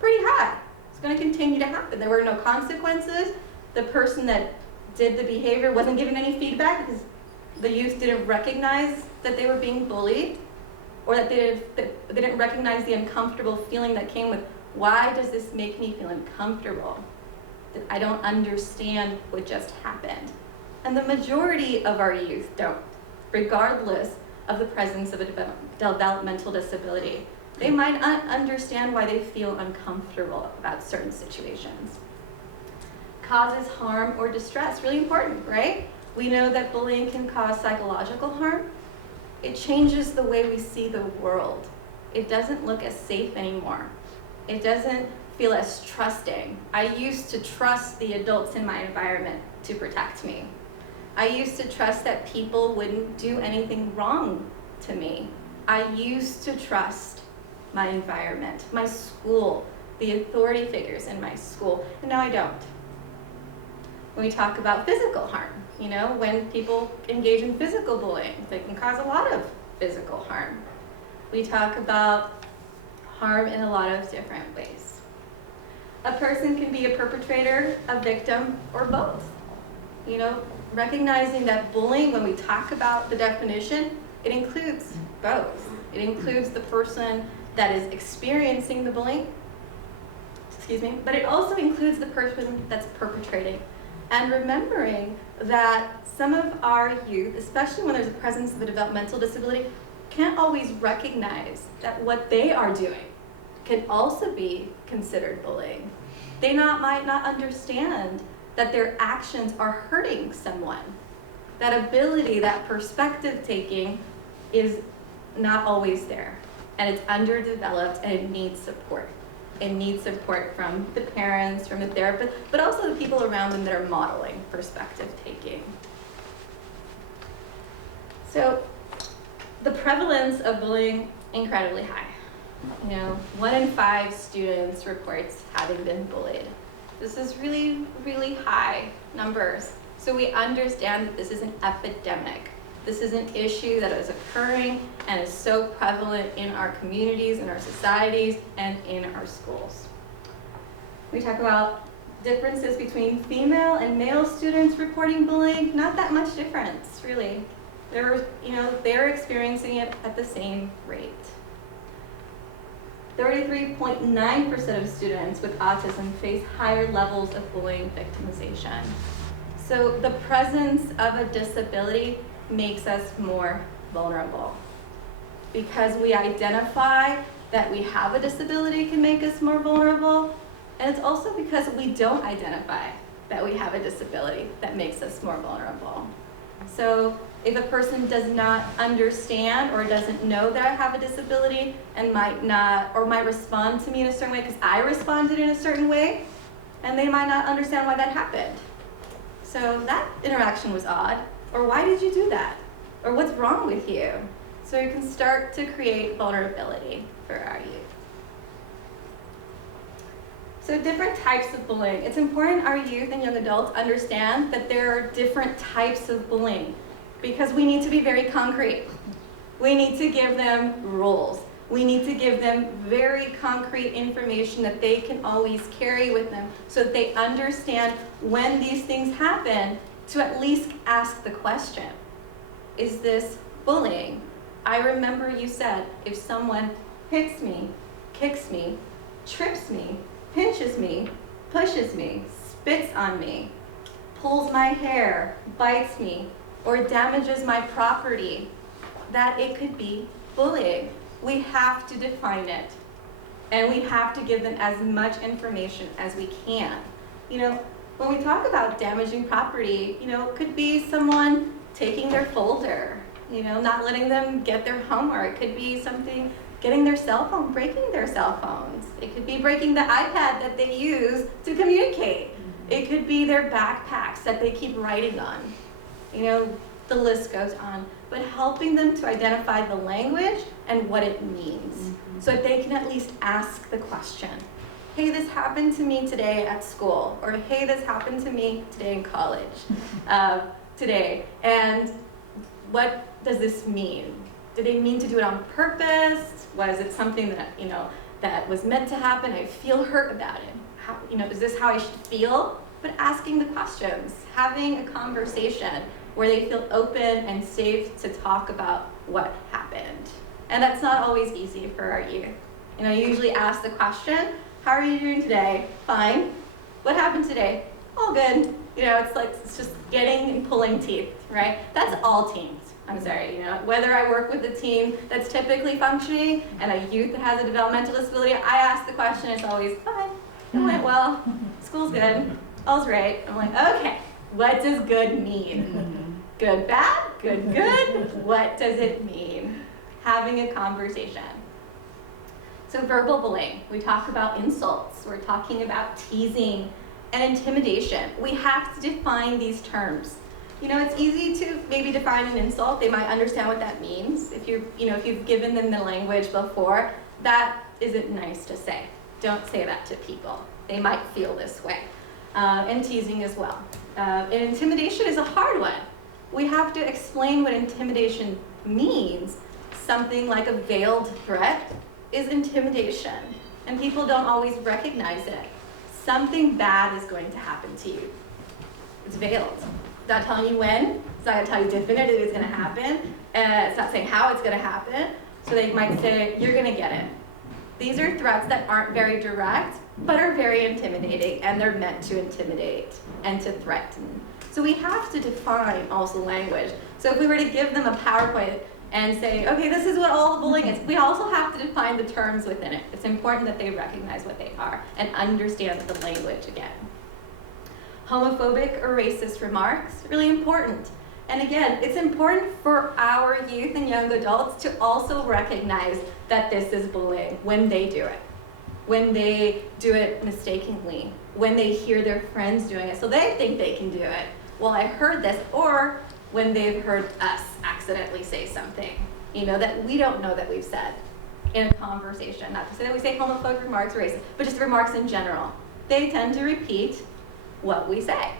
pretty high. It's going to continue to happen. There were no consequences. The person that did the behavior wasn't given any feedback because the youth didn't recognize that they were being bullied, or that they didn't recognize the uncomfortable feeling that came with, why does this make me feel uncomfortable? That I don't understand what just happened. And the majority of our youth don't, regardless of the presence of a developmental disability. They might not understand why they feel uncomfortable about certain situations. Causes harm or distress, really important, right? We know that bullying can cause psychological harm. It changes the way we see the world. It doesn't look as safe anymore. It doesn't feel as trusting. I used to trust the adults in my environment to protect me. I used to trust that people wouldn't do anything wrong to me. I used to trust my environment, my school, the authority figures in my school, and now I don't. When we talk about physical harm, when people engage in physical bullying, they can cause a lot of physical harm. We talk about harm in a lot of different ways. A person can be a perpetrator, a victim, or both. Recognizing that bullying, when we talk about the definition, it includes both. It includes the person that is experiencing the bullying, but it also includes the person that's perpetrating. And remembering that some of our youth, especially when there's a presence of a developmental disability, can't always recognize that what they are doing can also be considered bullying. They might not understand that their actions are hurting someone. That ability, that perspective taking is not always there. And it's underdeveloped and it needs support. It needs support from the parents, from the therapist, but also the people around them that are modeling perspective taking. So the prevalence of bullying, incredibly high. 1 in 5 students reports having been bullied. This is really, really high numbers. So we understand that this is an epidemic. This is an issue that is occurring and is so prevalent in our communities, in our societies, and in our schools. We talk about differences between female and male students reporting bullying. Not that much difference, really. They're experiencing it at the same rate. 33.9% of students with autism face higher levels of bullying victimization. So the presence of a disability makes us more vulnerable. Because we identify that we have a disability can make us more vulnerable, and it's also because we don't identify that we have a disability that makes us more vulnerable. So if a person does not understand or doesn't know that I have a disability and might respond to me in a certain way because I responded in a certain way, and they might not understand why that happened. So that interaction was odd, or why did you do that? Or what's wrong with you? So you can start to create vulnerability for our youth. So different types of bullying. It's important our youth and young adults understand that there are different types of bullying because we need to be very concrete. We need to give them rules. We need to give them very concrete information that they can always carry with them so that they understand when these things happen to at least ask the question, is this bullying? I remember you said if someone hits me, kicks me, trips me, pinches me, pushes me, spits on me, pulls my hair, bites me, or damages my property, that it could be bullying. We have to define it, and we have to give them as much information as we can. When we talk about damaging property, it could be someone taking their folder, not letting them get their homework. It could be something, getting their cell phone, breaking their cell phones. It could be breaking the iPad that they use to communicate. It could be their backpacks that they keep writing on. The list goes on. But helping them to identify the language and what it means so that they can at least ask the question. Hey, this happened to me today at school, or hey, this happened to me today in college, today, and what does this mean? Did they mean to do it on purpose? Was it something that, that was meant to happen? I feel hurt about it. How, is this how I should feel? But asking the questions, having a conversation where they feel open and safe to talk about what happened. And that's not always easy for our youth. You usually ask the question, how are you doing today? Fine. What happened today? All good. It's just getting and pulling teeth, right? That's all teens. I'm sorry, whether I work with a team that's typically functioning and a youth that has a developmental disability, I ask the question, it's always, fine, it went well, school's good, all's right. I'm like, okay, what does good mean? Good, bad, good, good, what does it mean? Having a conversation. So verbal bullying, we talk about insults, we're talking about teasing and intimidation. We have to define these terms. It's easy to maybe define an insult. They might understand what that means. If you've given them the language before, that isn't nice to say. Don't say that to people. They might feel this way. And teasing as well. And intimidation is a hard one. We have to explain what intimidation means. Something like a veiled threat is intimidation, and people don't always recognize it. Something bad is going to happen to you. It's veiled. It's not telling you when. It's not going to tell you definitively it's going to happen. It's not saying how it's going to happen. So they might say, you're going to get it. These are threats that aren't very direct, but are very intimidating, and they're meant to intimidate and to threaten. So we have to define also language. So if we were to give them a PowerPoint and say, okay, this is what all the bullying is, we also have to define the terms within it. It's important that they recognize what they are and understand the language again. Homophobic or racist remarks, really important. And again, it's important for our youth and young adults to also recognize that this is bullying when they do it. When they do it mistakenly, when they hear their friends doing it, so they think they can do it. Well, I heard this, or when they've heard us accidentally say something, that we don't know that we've said in a conversation. Not to say that we say homophobic remarks or racist, but just remarks in general. They tend to repeat what we say,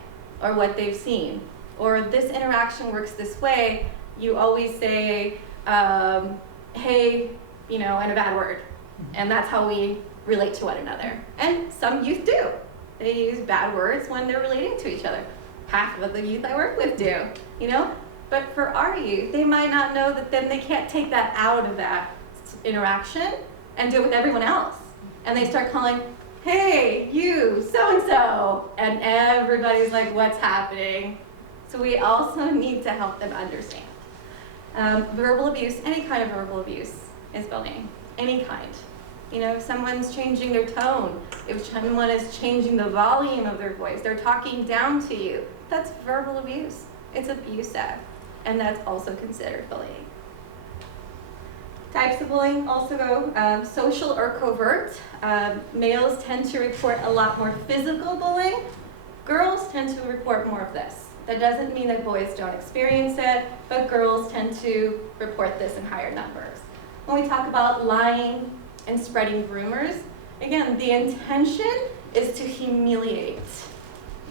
or what they've seen. Or this interaction works this way, you always say, hey, and a bad word. And that's how we relate to one another. And some youth do. They use bad words when they're relating to each other. Half of the youth I work with do, But for our youth, they might not know that then they can't take that out of that interaction and do it with everyone else. And they start calling, hey, you, so-and-so. And everybody's like, what's happening? So we also need to help them understand. Verbal abuse, any kind of verbal abuse is bullying, any kind. If someone's changing their tone, if someone is changing the volume of their voice, they're talking down to you, that's verbal abuse. It's abusive, and that's also considered bullying. Types of bullying also go social or covert. Males tend to report a lot more physical bullying. Girls tend to report more of this. That doesn't mean that boys don't experience it, but girls tend to report this in higher numbers. When we talk about lying and spreading rumors, again, the intention is to humiliate.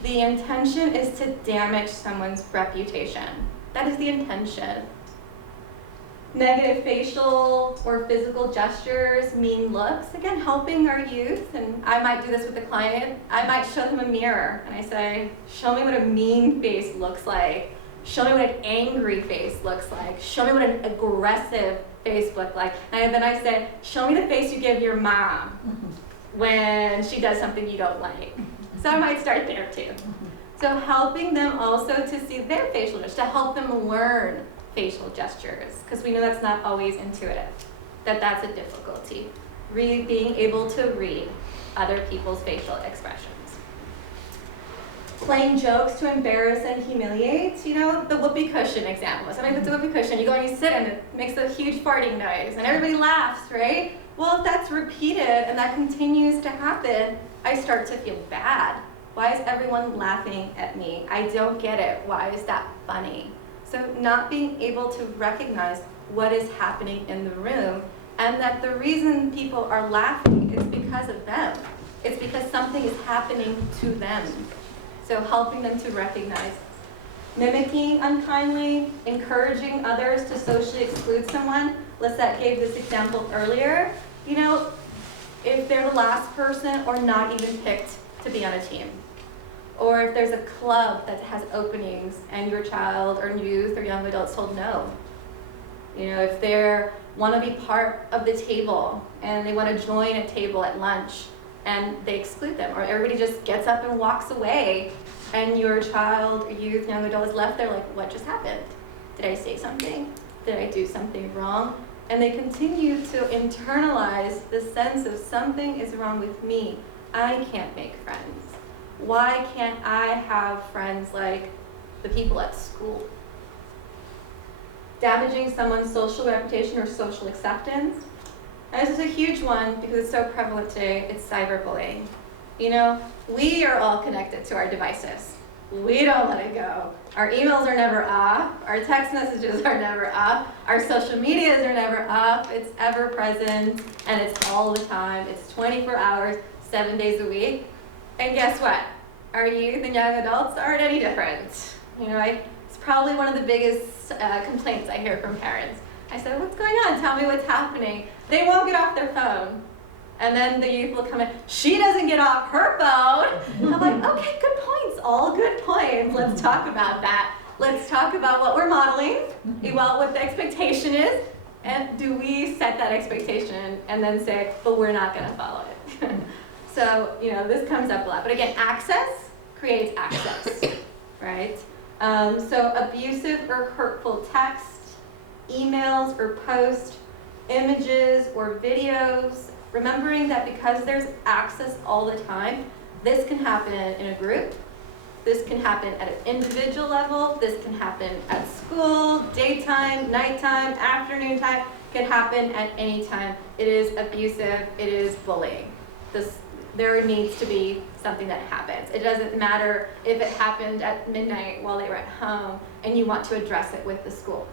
The intention is to damage someone's reputation. That is the intention. Negative facial or physical gestures, mean looks, again, helping our youth, and I might do this with a client. I might show them a mirror, and I say, show me what a mean face looks like. Show me what an angry face looks like. Show me what an aggressive face looks like. And then I say, show me the face you give your mom when she does something you don't like. So I might start there too. So helping them also to see their facial gestures, to help them learn facial gestures, because we know that's not always intuitive, that's a difficulty. Really being able to read other people's facial expressions. Playing jokes to embarrass and humiliate, the whoopee cushion example. Somebody puts a whoopee cushion, you go and you sit and it makes a huge farting noise, and everybody laughs, right? Well, if that's repeated and that continues to happen, I start to feel bad. Why is everyone laughing at me? I don't get it. Why is that funny? So not being able to recognize what is happening in the room, and that the reason people are laughing is because of them. It's because something is happening to them. So helping them to recognize. Mimicking unkindly, encouraging others to socially exclude someone. Lisette gave this example earlier. If they're the last person or not even picked to be on a team. Or if there's a club that has openings and your child or youth or young adults told no. If they want to be part of the table and they want to join a table at lunch and they exclude them, or everybody just gets up and walks away and your child or youth, young adult is left there like, what just happened? Did I say something? Did I do something wrong? And they continue to internalize the sense of something is wrong with me. I can't make friends. Why can't I have friends like the people at school? Damaging someone's social reputation or social acceptance. And this is a huge one because it's so prevalent today. It's cyberbullying. We are all connected to our devices. We don't let it go. Our emails are never off. Our text messages are never off. Our social medias are never off. It's ever present and it's all the time. It's 24 hours, 7 days a week. And guess what? Our youth and young adults aren't any different. It's probably one of the biggest complaints I hear from parents. I said, what's going on? Tell me what's happening. They won't get off their phone. And then the youth will come in, she doesn't get off her phone. I'm like, okay, good points, all good points. Let's talk about that. Let's talk about what we're modeling, well, what the expectation is, and do we set that expectation and then say, but we're not gonna follow it. So, this comes up a lot. But again, access creates access, right? So abusive or hurtful text, emails or posts, images or videos, remembering that because there's access all the time, this can happen in a group, this can happen at an individual level, this can happen at school, daytime, nighttime, afternoon time, can happen at any time. It is abusive, it is bullying. There needs to be something that happens. It doesn't matter if it happened at midnight while they were at home and you want to address it with the school.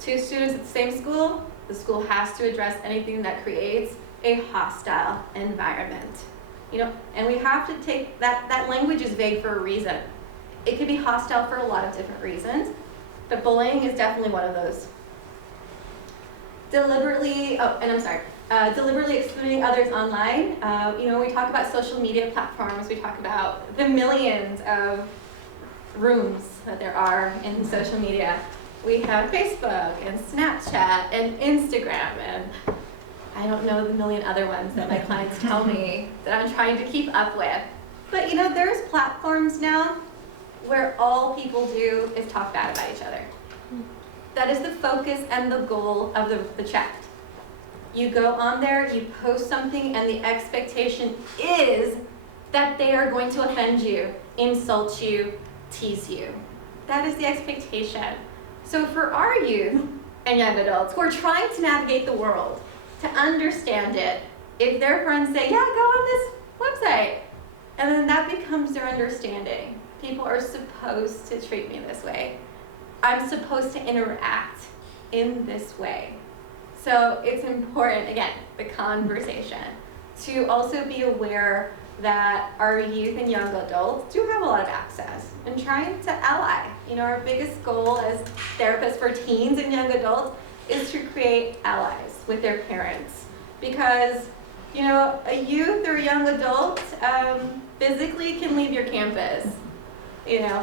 2 students at the same school, the school has to address anything that creates a hostile environment. And we have to take that language is vague for a reason. It could be hostile for a lot of different reasons, but bullying is definitely one of those. Deliberately excluding others online. We talk about social media platforms, we talk about the millions of rooms that there are in social media. We have Facebook and Snapchat and Instagram and I don't know the million other ones that my clients tell me that I'm trying to keep up with. But there's platforms now where all people do is talk bad about each other. That is the focus and the goal of the chat. You go on there, you post something, and the expectation is that they are going to offend you, insult you, tease you. That is the expectation. So for our youth and young adults who are trying to navigate the world, to understand it, if their friends say, yeah, go on this website, and then that becomes their understanding. People are supposed to treat me this way. I'm supposed to interact in this way. So it's important, again, the conversation, to also be aware that our youth and young adults do have a lot of access and trying to ally. Our biggest goal as therapists for teens and young adults is to create allies with their parents. Because, a youth or a young adult physically can leave your campus.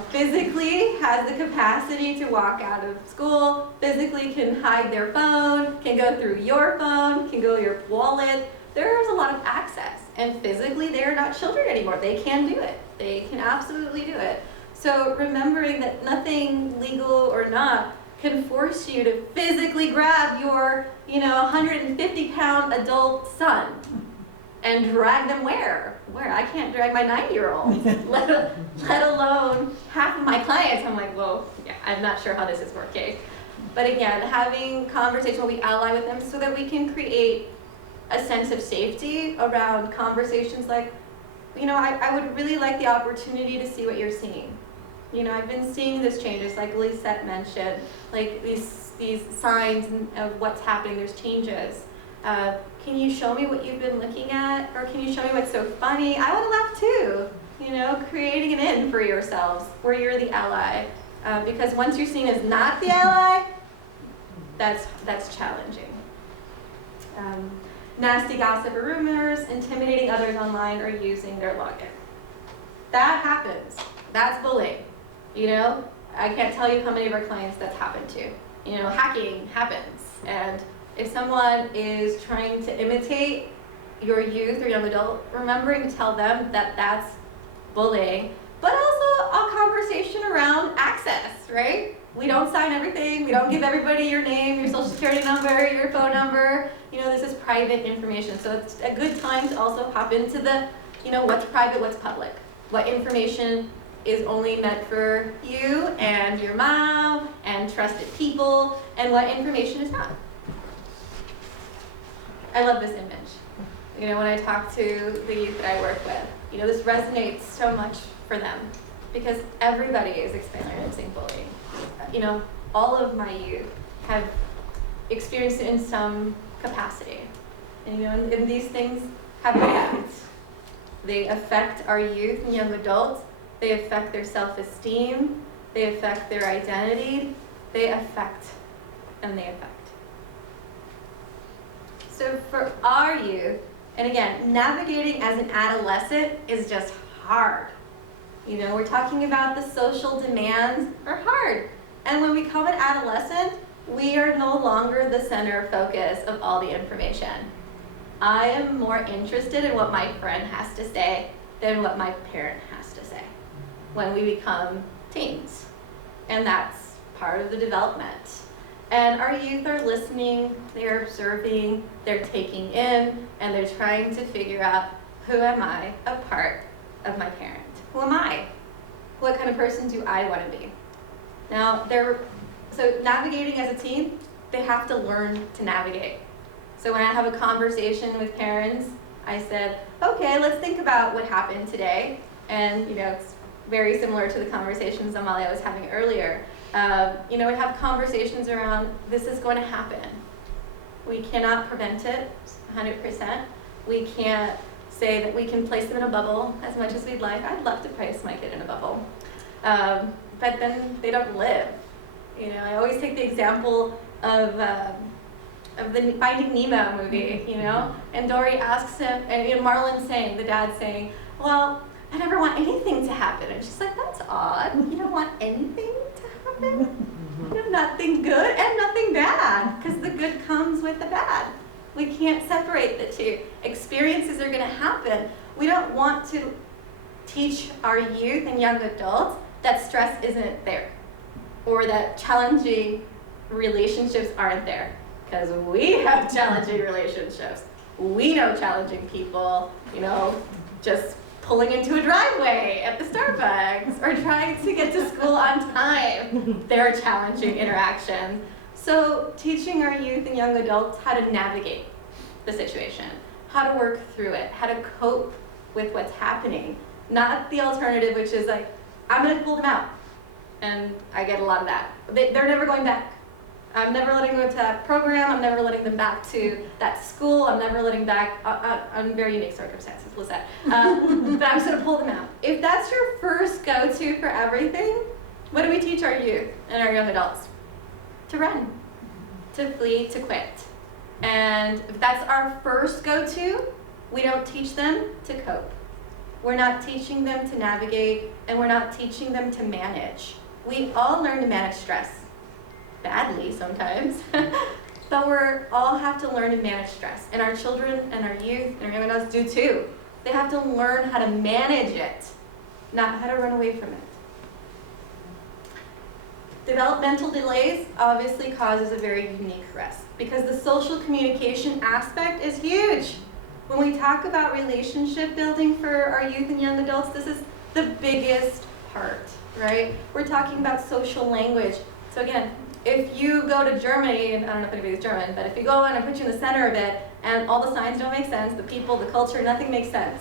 Physically has the capacity to walk out of school, physically can hide their phone, can go through your phone, can go your wallet. There's a lot of access. And physically, they are not children anymore. They can do it. They can absolutely do it. So remembering that nothing, legal or not, can force you to physically grab your, 150-pound adult son and drag them where? I can't drag my 9-year-old, let alone half of my clients. I'm like, well, yeah, I'm not sure how this is working. But again, having conversation where we ally with them so that we can create a sense of safety around conversations like, I would really like the opportunity to see what you're seeing. I've been seeing this changes, like Lisette mentioned, like these signs of what's happening, there's changes. Can you show me what you've been looking at? Or can you show me what's so funny? I would laugh too, creating an in for yourselves where you're the ally. Because once you're seen as not the ally, that's challenging. Nasty gossip or rumors, intimidating others online, or using their login. That happens. That's bullying. I can't tell you how many of our clients that's happened to. Hacking happens. And if someone is trying to imitate your youth or young adult, remembering to tell them that that's bullying, but also a conversation around access, right? We don't sign everything. We don't give everybody your name, your social security number, your phone number. This is private information. So it's a good time to also hop into the, what's private, what's public. What information is only meant for you and your mom and trusted people, and what information is not. I love this image. When I talk to the youth that I work with, this resonates so much for them because everybody is experiencing bullying. All of my youth have experienced it in some capacity. And these things have an effect. They affect our youth and young adults. They affect their self-esteem. They affect their identity. They affect. So for our youth And again, navigating as an adolescent is just hard. You know, we're talking about the social demands are hard. And when we become an adolescent, we are no longer the center focus of all the information. I am more interested in what my friend has to say than what my parent has to say when we become teens. And that's part of the development. And our youth are listening, they're observing, they're taking in, and they're trying to figure out, who am I apart of my parent? Who am I? What kind of person do I want to be? Now, so navigating as a teen, they have to learn to navigate. So when I have a conversation with parents, I said, okay, let's think about what happened today. And you know, it's very similar to the conversations Amalia was having earlier. You know, we have conversations around, this is going to happen. We cannot prevent it 100%. We can't say that we can place them in a bubble as much as we'd like. I'd love to place my kid in a bubble. But then they don't live. You know, I always take the example of the Finding Nemo movie, you know, and Dory asks him, and you know, Marlin's saying, the dad's saying, well, I never want anything to happen. And she's like, that's odd. You don't want anything to happen? You know, nothing good and nothing bad, because the good comes with the bad. We can't separate the two. Experiences are going to happen. We don't want to teach our youth and young adults that stress isn't there, or that challenging relationships aren't there, because we have challenging relationships. We know challenging people, you know, just pulling into a driveway at the Starbucks or trying to get to school on time. There are challenging interactions. So teaching our youth and young adults how to navigate the situation, how to work through it, how to cope with what's happening. Not the alternative, which is like, I'm going to pull them out. And I get a lot of that. They're never going back. I'm never letting them go to that program. I'm never letting them back to that school. I'm never letting back on very unique circumstances. What's that? But I'm just going to pull them out. If that's your first go-to for everything, what do we teach our youth and our young adults? To run, to flee, to quit. And if that's our first go-to, we don't teach them to cope. We're not teaching them to navigate, and we're not teaching them to manage. We all learn to manage stress. Badly sometimes, but we're all have to learn to manage stress. And our children and our youth and our young adults do too. They have to learn how to manage it, not how to run away from it. Developmental delays obviously causes a very unique risk because the social communication aspect is huge. When we talk about relationship building for our youth and young adults, this is the biggest part, right? We're talking about social language. So again, if you go to Germany, and I don't know if anybody's German, but if you go and I put you in the center of it and all the signs don't make sense, the people, the culture, nothing makes sense.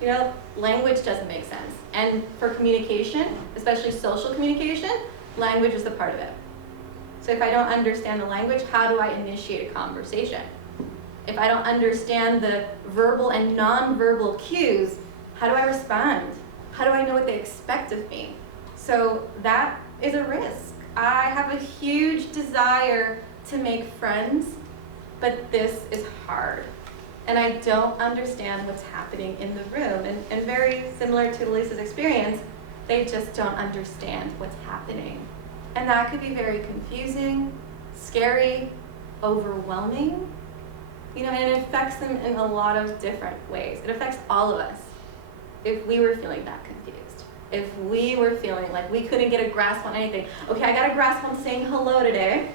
You know, language doesn't make sense. And for communication, especially social communication, language is the part of it. So if I don't understand the language, how do I initiate a conversation? If I don't understand the verbal and non-verbal cues, how do I respond? How do I know what they expect of me? So that is a risk. I have a huge desire to make friends, but this is hard. And I don't understand what's happening in the room. And very similar to Lisa's experience, they just don't understand what's happening. And that could be very confusing, scary, overwhelming, you know, and it affects them in a lot of different ways. It affects all of us if we were feeling that confused. If we were feeling like we couldn't get a grasp on anything. Okay, I got a grasp on saying hello today,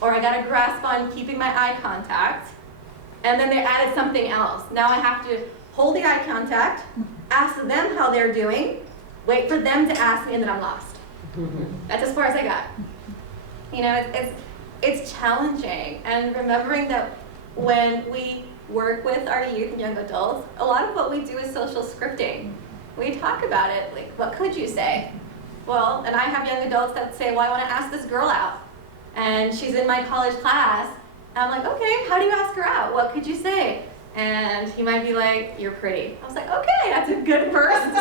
or I got a grasp on keeping my eye contact, and then they added something else. Now I have to hold the eye contact, ask them how they're doing, wait for them to ask me, and then I'm lost. That's as far as I got. You know, it's challenging, and remembering that when we work with our youth and young adults, a lot of what we do is social scripting. We talk about it, like, what could you say? Well, and I have young adults that say, well, I want to ask this girl out, and she's in my college class, and I'm like, okay, how do you ask her out? What could you say? And he might be like, you're pretty. I was like, okay, that's a good first,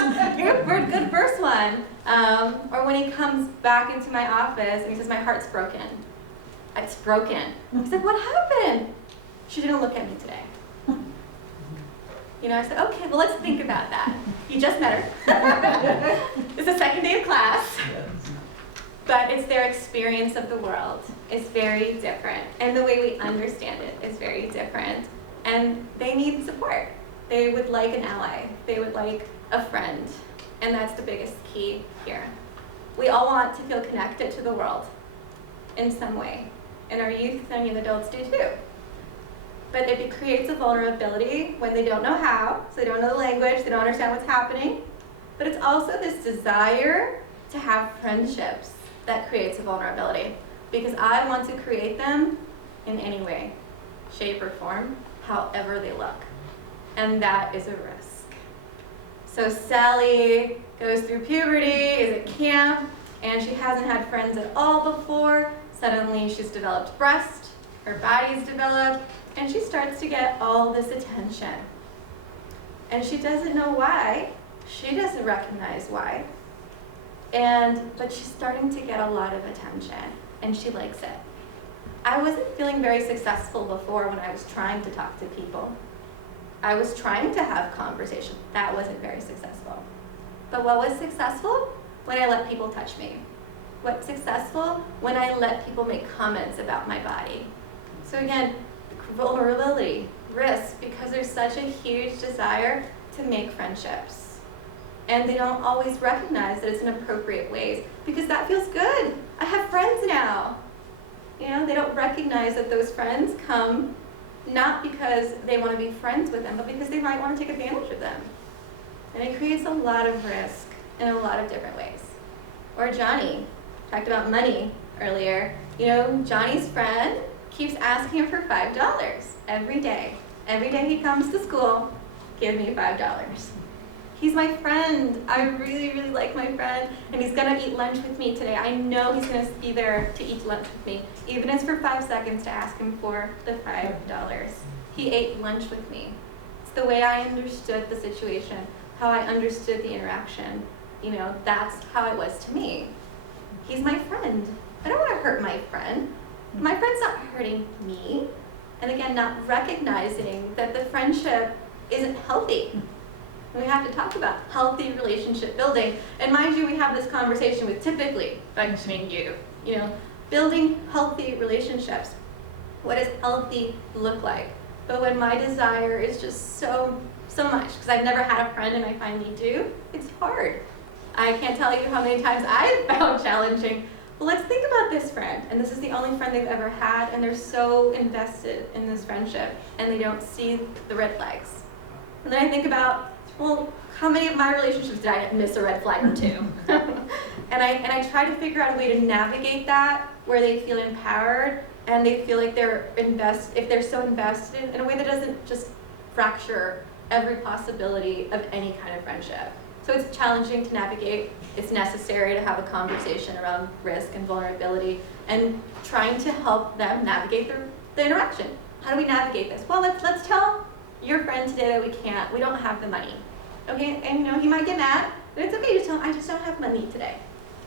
good first one. Or when he comes back into my office and he says, my heart's broken. It's broken. I said, what happened? She didn't look at me today. You know, I said, okay, well, let's think about that. You just met her. It's the second day of class. But it's their experience of the world is very different. And the way we understand it is very different. And they need support. They would like an ally. They would like a friend. And that's the biggest key here. We all want to feel connected to the world in some way. And our youth and young adults do too. But it creates a vulnerability when they don't know how, so they don't know the language, they don't understand what's happening. But it's also this desire to have friendships that creates a vulnerability. Because I want to create them in any way, shape, or form, however they look. And that is a risk. So Sally goes through puberty, is at camp, and she hasn't had friends at all before. Suddenly she's developed breast, her body's developed, and she starts to get all this attention. And she doesn't know why. She doesn't recognize why. But she's starting to get a lot of attention, and she likes it. I wasn't feeling very successful before when I was trying to talk to people. I was trying to have conversation. That wasn't very successful. But what was successful? When I let people touch me. What's successful? When I let people make comments about my body. So again, vulnerability, risk, because there's such a huge desire to make friendships. And they don't always recognize that it's in appropriate ways because that feels good. I have friends now. You know, they don't recognize that those friends come not because they want to be friends with them, but because they might want to take advantage of them. And it creates a lot of risk in a lot of different ways. Or Johnny, talked about money earlier. You know, Johnny's friend keeps asking him for $5 every day. Every day he comes to school, give me $5. He's my friend. I really, really like my friend, and he's gonna eat lunch with me today. I know he's gonna be there to eat lunch with me, even if it's for 5 seconds to ask him for the $5. He ate lunch with me. It's the way I understood the situation, how I understood the interaction. You know, that's how it was to me. He's my friend. I don't wanna hurt my friend. My friend's not hurting me. And again, not recognizing that the friendship isn't healthy. We have to talk about healthy relationship building. And mind you, we have this conversation with typically functioning youth. You know, building healthy relationships. What does healthy look like? But when my desire is just so much, because I've never had a friend and I finally do, it's hard. I can't tell you how many times I've found challenging. Well, let's think about this friend, and this is the only friend they've ever had, and they're so invested in this friendship, and they don't see the red flags. And then I think about, well, how many of my relationships did I miss a red flag or two? and I try to figure out a way to navigate that where they feel empowered and they feel like if they're so invested in a way that doesn't just fracture every possibility of any kind of friendship. So it's challenging to navigate. It's necessary to have a conversation around risk and vulnerability and trying to help them navigate the interaction. How do we navigate this? Well, let's tell your friend today that we don't have the money. Okay, and you know, he might get mad, but it's okay, just tell him, I just don't have money today.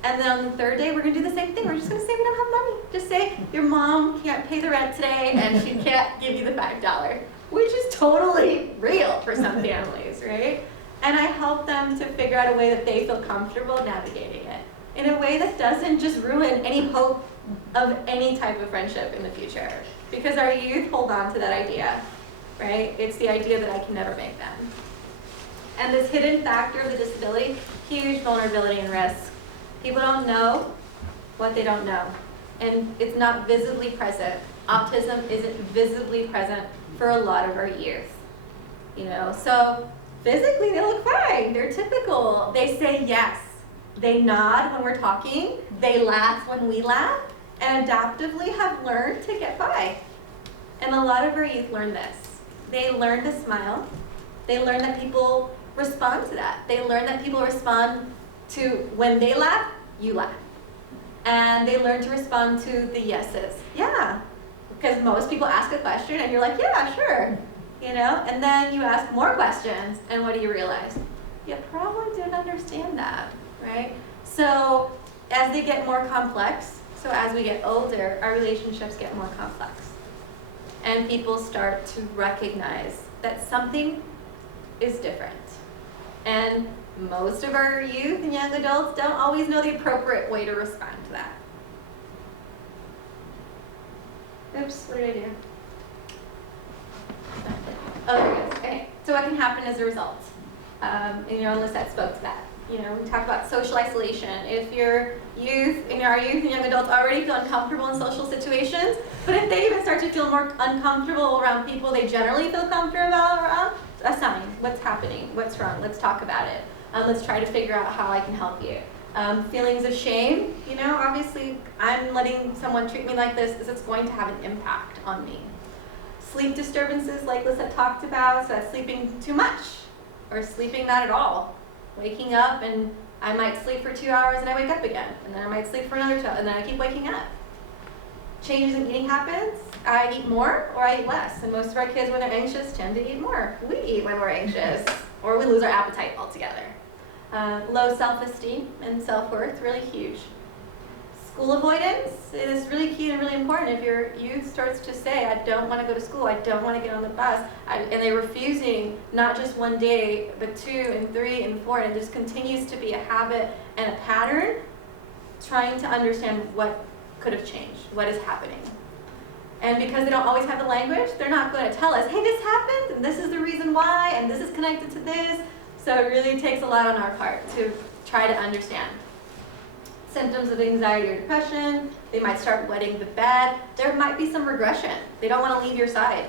And then on the third day, we're gonna do the same thing. We're just gonna say we don't have money. Just say, your mom can't pay the rent today and she can't give you the $5, which is totally real for some families, right? And I help them to figure out a way that they feel comfortable navigating it in a way that doesn't just ruin any hope of any type of friendship in the future. Because our youth hold on to that idea, right? It's the idea that I can never make them. And this hidden factor of the disability, huge vulnerability and risk. People don't know what they don't know. And it's not visibly present. Autism isn't visibly present for a lot of our youth. You know, so physically they look fine. They're typical. They say yes. They nod when we're talking. They laugh when we laugh. And adaptively have learned to get by. And a lot of our youth learn this. They learn to smile. They learn that people respond to that. They learn that people respond to when they laugh, you laugh. And they learn to respond to the yeses. Yeah. Because most people ask a question and you're like, yeah, sure. You know, and then you ask more questions and what do you realize? You probably didn't understand that, right? So as they get more complex, so as we get older, our relationships get more complex. And people start to recognize that something is different. And most of our youth and young adults don't always know the appropriate way to respond to that. Oops, what did I do? Oh, there it is. Okay, so what can happen as a result? And Lisette spoke to that. We talk about social isolation. If your youth and young adults already feel uncomfortable in social situations, but if they even start to feel more uncomfortable around people they generally feel comfortable around, a sign. What's happening? What's wrong? Let's talk about it. Let's try to figure out how I can help you. Feelings of shame, obviously I'm letting someone treat me like this, it's going to have an impact on me. Sleep disturbances, like Lisa talked about, so that's sleeping too much or sleeping not at all. Waking up and I might sleep for 2 hours and I wake up again, and then I might sleep for another 2 hours and then I keep waking up. Changes in eating habits, I eat more or I eat less, and most of our kids when they're anxious tend to eat more. We eat when we're anxious, or we lose our appetite altogether. Low self-esteem and self-worth, really huge. School avoidance is really key and really important. If your youth starts to say, I don't want to go to school, I don't want to get on the bus, and they're refusing not just one day, but 2 and 3 and 4, and it just continues to be a habit and a pattern, trying to understand what could have changed, what is happening. And because they don't always have the language, they're not going to tell us, hey, this happened, and this is the reason why, and this is connected to this. So it really takes a lot on our part to try to understand. Symptoms of anxiety or depression, they might start wetting the bed. There might be some regression. They don't want to leave your side.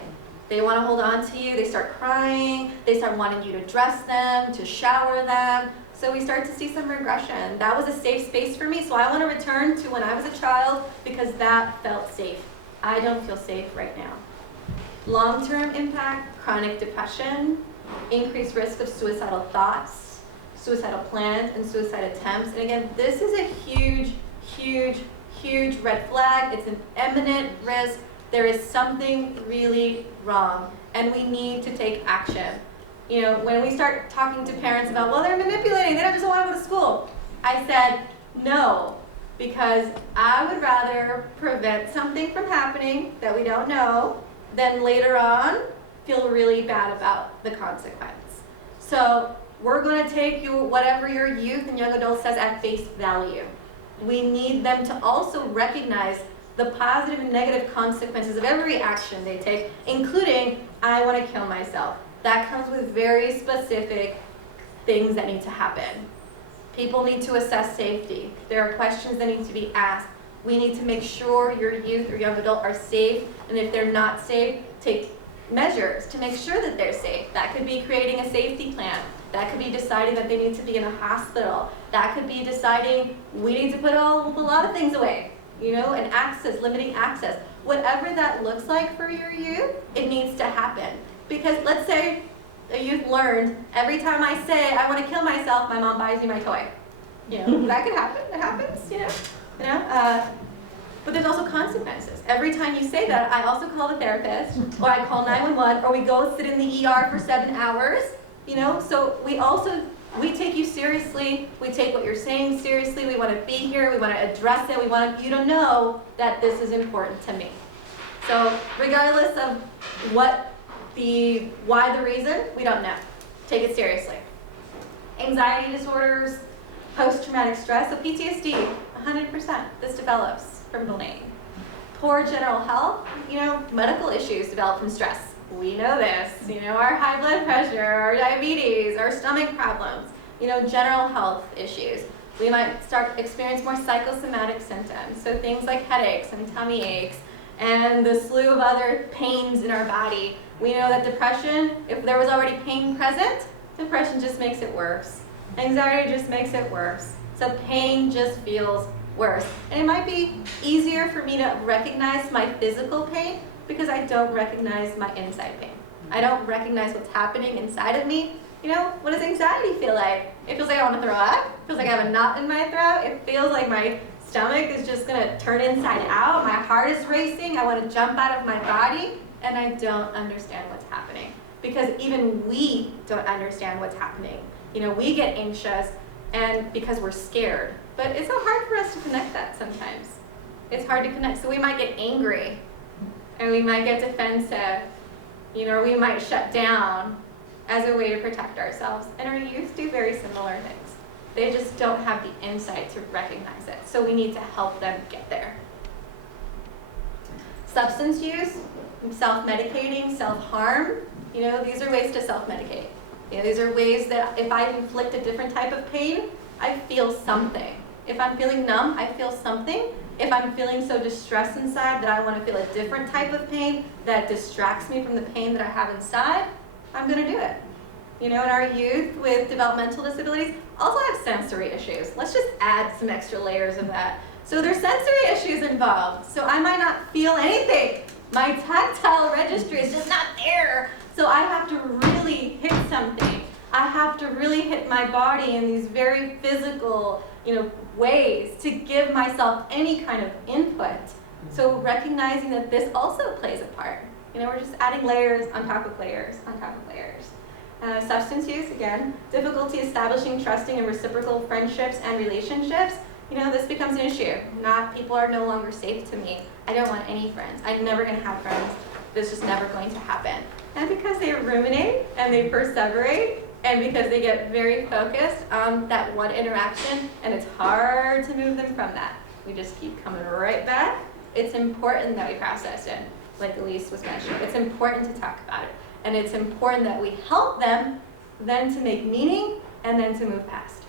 They want to hold on to you. They start crying. They start wanting you to dress them, to shower them. So we start to see some regression. That was a safe space for me, so I want to return to when I was a child because that felt safe. I don't feel safe right now. Long-term impact, chronic depression, increased risk of suicidal thoughts, suicidal plans, and suicide attempts. And again, this is a huge, huge, huge red flag. It's an imminent risk. There is something really wrong, and we need to take action. When we start talking to parents about, well, they're manipulating, they don't just want to go to school, I said, no, because I would rather prevent something from happening that we don't know than later on feel really bad about the consequence. So we're going to take whatever your youth and young adult says at face value. We need them to also recognize the positive and negative consequences of every action they take, including, I want to kill myself. That comes with very specific things that need to happen. People need to assess safety. There are questions that need to be asked. We need to make sure your youth or young adult are safe, and if they're not safe, take measures to make sure that they're safe. That could be creating a safety plan. That could be deciding that they need to be in a hospital. That could be deciding we need to put a lot of things away, and access, limiting access. Whatever that looks like for your youth, it needs to happen. Because let's say a youth learned, every time I say I want to kill myself, my mom buys me my toy. That could happen. It happens, But there's also consequences. Every time you say that, I also call the therapist, or I call 911, or we go sit in the ER for 7 hours. So we take you seriously. We take what you're saying seriously. We want to be here. We want to address it. We want you to know that this is important to me. So regardless of why the reason, we don't know. Take it seriously. Anxiety disorders, post-traumatic stress, so PTSD, 100% this develops from bullying. Poor general health, medical issues develop from stress. We know this, our high blood pressure, our diabetes, our stomach problems, general health issues. We might start experience more psychosomatic symptoms, so things like headaches and tummy aches, and the slew of other pains in our body. We know that depression, if there was already pain present, depression just makes it worse. Anxiety just makes it worse. So pain just feels worse. And it might be easier for me to recognize my physical pain because I don't recognize my inside pain. I don't recognize what's happening inside of me. What does anxiety feel like? It feels like I want to throw up. It feels like I have a knot in my throat. It feels like my stomach is just going to turn inside out. My heart is racing. I want to jump out of my body. And I don't understand what's happening because even we don't understand what's happening. We get anxious and because we're scared, but it's so hard for us to connect that sometimes. It's hard to connect. So we might get angry and we might get defensive, or we might shut down. as a way to protect ourselves. And our youth do very similar things. They just don't have the insight to recognize it. So we need to help them get there. Substance use, self-medicating, self-harm, these are ways to self-medicate. These are ways that if I inflict a different type of pain, I feel something. If I'm feeling numb, I feel something. If I'm feeling so distressed inside that I want to feel a different type of pain that distracts me from the pain that I have inside, I'm going to do it. And our youth with developmental disabilities also have sensory issues. Let's just add some extra layers of that. So there's sensory issues involved. So I might not feel anything. My tactile registry is just not there. So I have to really hit something. I have to really hit my body in these very physical, ways to give myself any kind of input. So recognizing that this also plays a part. We're just adding layers on top of layers on top of layers. Substance use, again, difficulty establishing trusting and reciprocal friendships and relationships. This becomes an issue. People are no longer safe to me. I don't want any friends. I'm never going to have friends. This is just never going to happen. And because they ruminate and they perseverate, and because they get very focused on that one interaction, and it's hard to move them from that. We just keep coming right back. It's important that we process it, like Elise was mentioning. It's important to talk about it. And it's important that we help them then to make meaning and then to move past.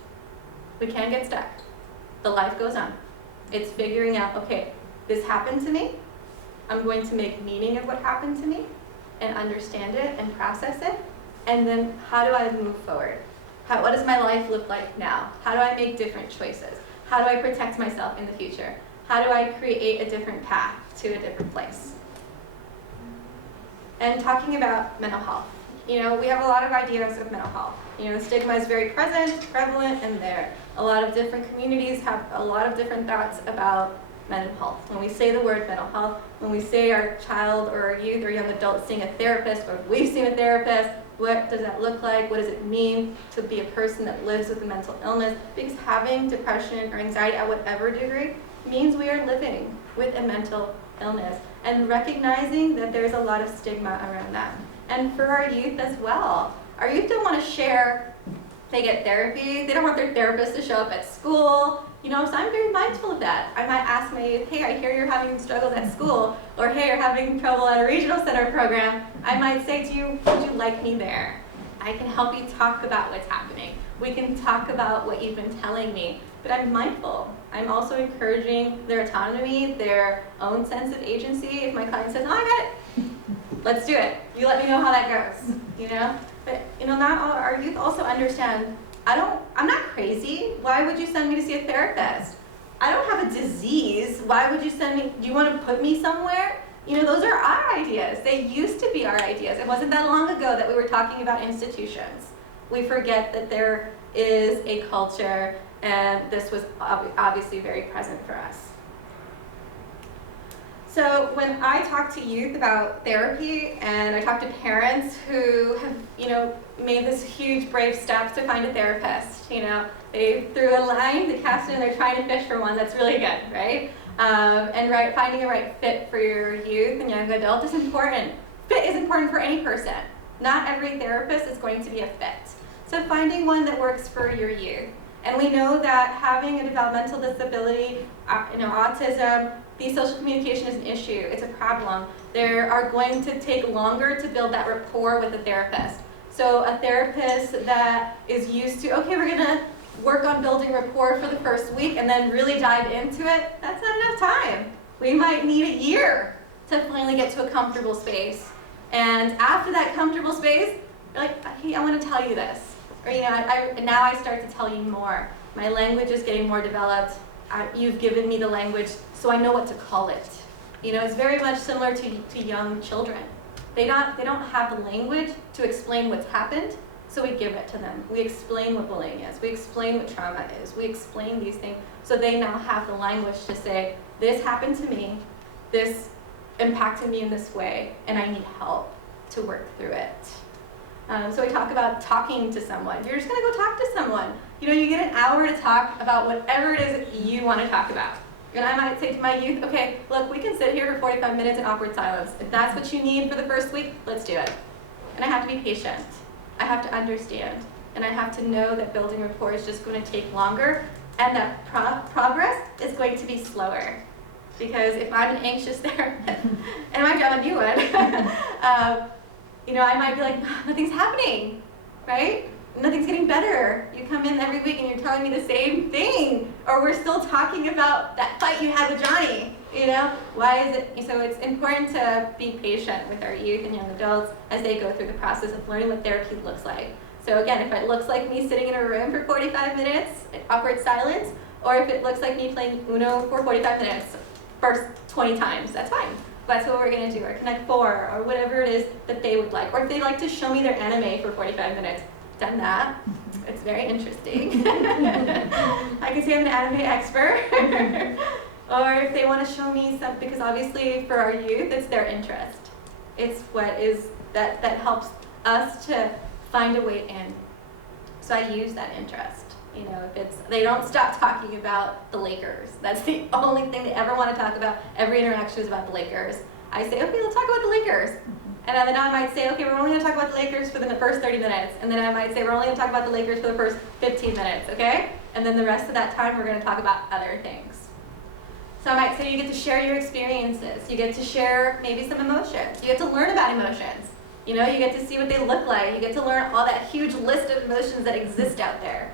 We can't get stuck. The life goes on. It's figuring out, okay, this happened to me. I'm going to make meaning of what happened to me and understand it and process it. And then how do I move forward? What does my life look like now? How do I make different choices? How do I protect myself in the future? How do I create a different path to a different place? And talking about mental health. We have a lot of ideas of mental health. The stigma is very present, prevalent, and there. A lot of different communities have a lot of different thoughts about mental health. When we say the word mental health, when we say our child or our youth or young adult seeing a therapist, or we've seen a therapist, what does that look like? What does it mean to be a person that lives with a mental illness? Because having depression or anxiety at whatever degree means we are living with a mental illness, and recognizing that there's a lot of stigma around that. And for our youth as well. Our youth don't want to share they get therapy. They don't want their therapist to show up at school. So I'm very mindful of that. I might ask my youth, hey, I hear you're having struggles at school, or hey, you're having trouble at a regional center program. I might say to you, would you like me there? I can help you talk about what's happening. We can talk about what you've been telling me, but I'm mindful. I'm also encouraging their autonomy, their own sense of agency. If my client says, oh, I got it, let's do it. You let me know how that goes, But, not all our youth also understand, I'm not crazy. Why would you send me to see a therapist? I don't have a disease. Why would you send me? Do you want to put me somewhere? Those are our ideas. They used to be our ideas. It wasn't that long ago that we were talking about institutions. We forget that there is a culture, and this was obviously very present for us. So when I talk to youth about therapy, and I talk to parents who have, made this huge brave step to find a therapist, they threw a line, they cast it, and they're trying to fish for one that's really good, right? And finding a right fit for your youth and young adult is important. Fit is important for any person. Not every therapist is going to be a fit. So finding one that works for your youth. And we know that having a developmental disability, autism, the social communication is an issue. It's a problem. They are going to take longer to build that rapport with a therapist. So a therapist that is used to, okay, we're going to work on building rapport for the first week and then really dive into it, that's not enough time. We might need a year to finally get to a comfortable space. And after that comfortable space, you're like, hey, I want to tell you this. Or, now I start to tell you more. My language is getting more developed. You've given me the language, so I know what to call it. It's very much similar to young children. They don't have the language to explain what's happened, so we give it to them. We explain what bullying is. We explain what trauma is. We explain these things, so they now have the language to say, this happened to me, this impacted me in this way, and I need help to work through it. So we talk about talking to someone. You're just going to go talk to someone. You get an hour to talk about whatever it is that you want to talk about. And I might say to my youth, okay, look, we can sit here for 45 minutes in awkward silence. If that's what you need for the first week, let's do it. And I have to be patient. I have to understand, and I have to know that building rapport is just going to take longer, and that progress is going to be slower. Because if I'm an anxious therapist, and I'm a new one, I might be like, nothing's happening, right? Nothing's getting better. You come in every week and you're telling me the same thing, or we're still talking about that fight you had with Johnny. Why is it? So it's important to be patient with our youth and young adults as they go through the process of learning what therapy looks like. So again, if it looks like me sitting in a room for 45 minutes, awkward silence, or if it looks like me playing Uno for 45 minutes, first 20 times, that's fine. That's what we're gonna do, or Connect 4, or whatever it is that they would like. Or if they like to show me their anime for 45 minutes, done that. It's very interesting. I can say I'm an anime expert. Or if they want to show me something, because obviously for our youth, it's their interest. It's what is that helps us to find a way in. So I use that interest. If it's, they don't stop talking about the Lakers. That's the only thing they ever want to talk about. Every interaction is about the Lakers. I say, okay, let's talk about the Lakers. And then I might say, okay, we're only going to talk about the Lakers for the first 30 minutes. And then I might say, we're only going to talk about the Lakers for the first 15 minutes, okay? And then the rest of that time, we're going to talk about other things. So I might say you get to share your experiences. You get to share maybe some emotions. You get to learn about emotions. You get to see what they look like. You get to learn all that huge list of emotions that exist out there.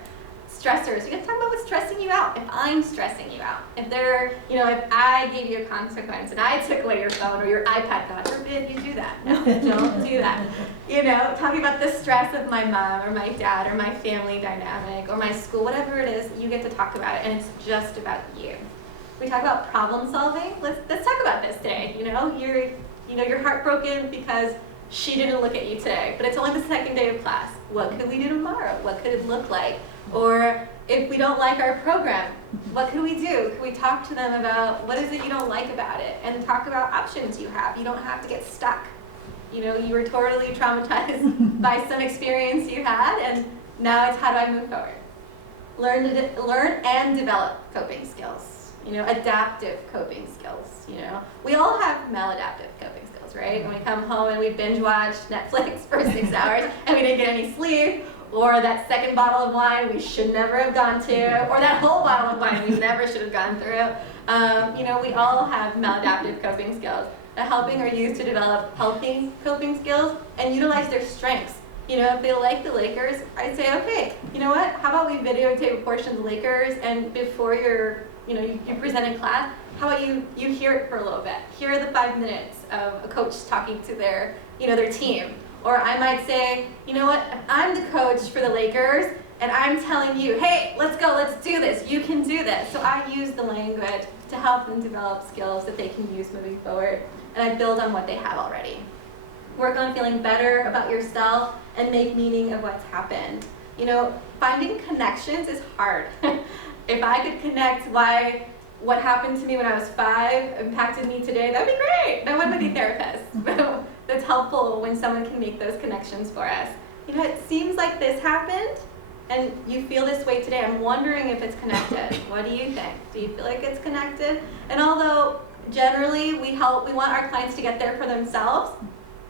Stressors. You get to talk about what's stressing you out. If I'm stressing you out. If if I gave you a consequence and I took away your phone or your iPad, God forbid you do that. No, don't do that. Talking about the stress of my mom or my dad or my family dynamic or my school, whatever it is, you get to talk about it, and it's just about you. We talk about problem solving. Let's talk about this today. You're heartbroken because she didn't look at you today, but it's only the second day of class. What could we do tomorrow? What could it look like? Or if we don't like our program, what could we do? Could we talk to them about what is it you don't like about it, and talk about options you have? You don't have to get stuck. You were totally traumatized by some experience you had, and now it's how do I move forward? Learn and develop coping skills. Adaptive coping skills. We all have maladaptive coping skills, right? When we come home and we binge watch Netflix for 6 hours and we didn't get any sleep, or that second bottle of wine we should never have gone to, or that whole bottle of wine we never should have gone through. We all have maladaptive coping skills. Helping our youth to develop healthy coping skills and utilize their strengths. If they like the Lakers, I'd say, okay, you know what? How about we videotape a portion of the Lakers, and before you present in class, how about you hear it for a little bit? Hear the 5 minutes of a coach talking to their team. Or I might say, you know what? I'm the coach for the Lakers, and I'm telling you, hey, let's go, let's do this. You can do this. So I use the language to help them develop skills that they can use moving forward, and I build on what they have already. Work on feeling better about yourself and make meaning of what's happened. Finding connections is hard. If I could connect what happened to me when I was 5 impacted me today, that'd be great. No one would be therapist. That's helpful when someone can make those connections for us. It seems like this happened, and you feel this way today. I'm wondering if it's connected. What do you think? Do you feel like it's connected? And although generally we want our clients to get there for themselves,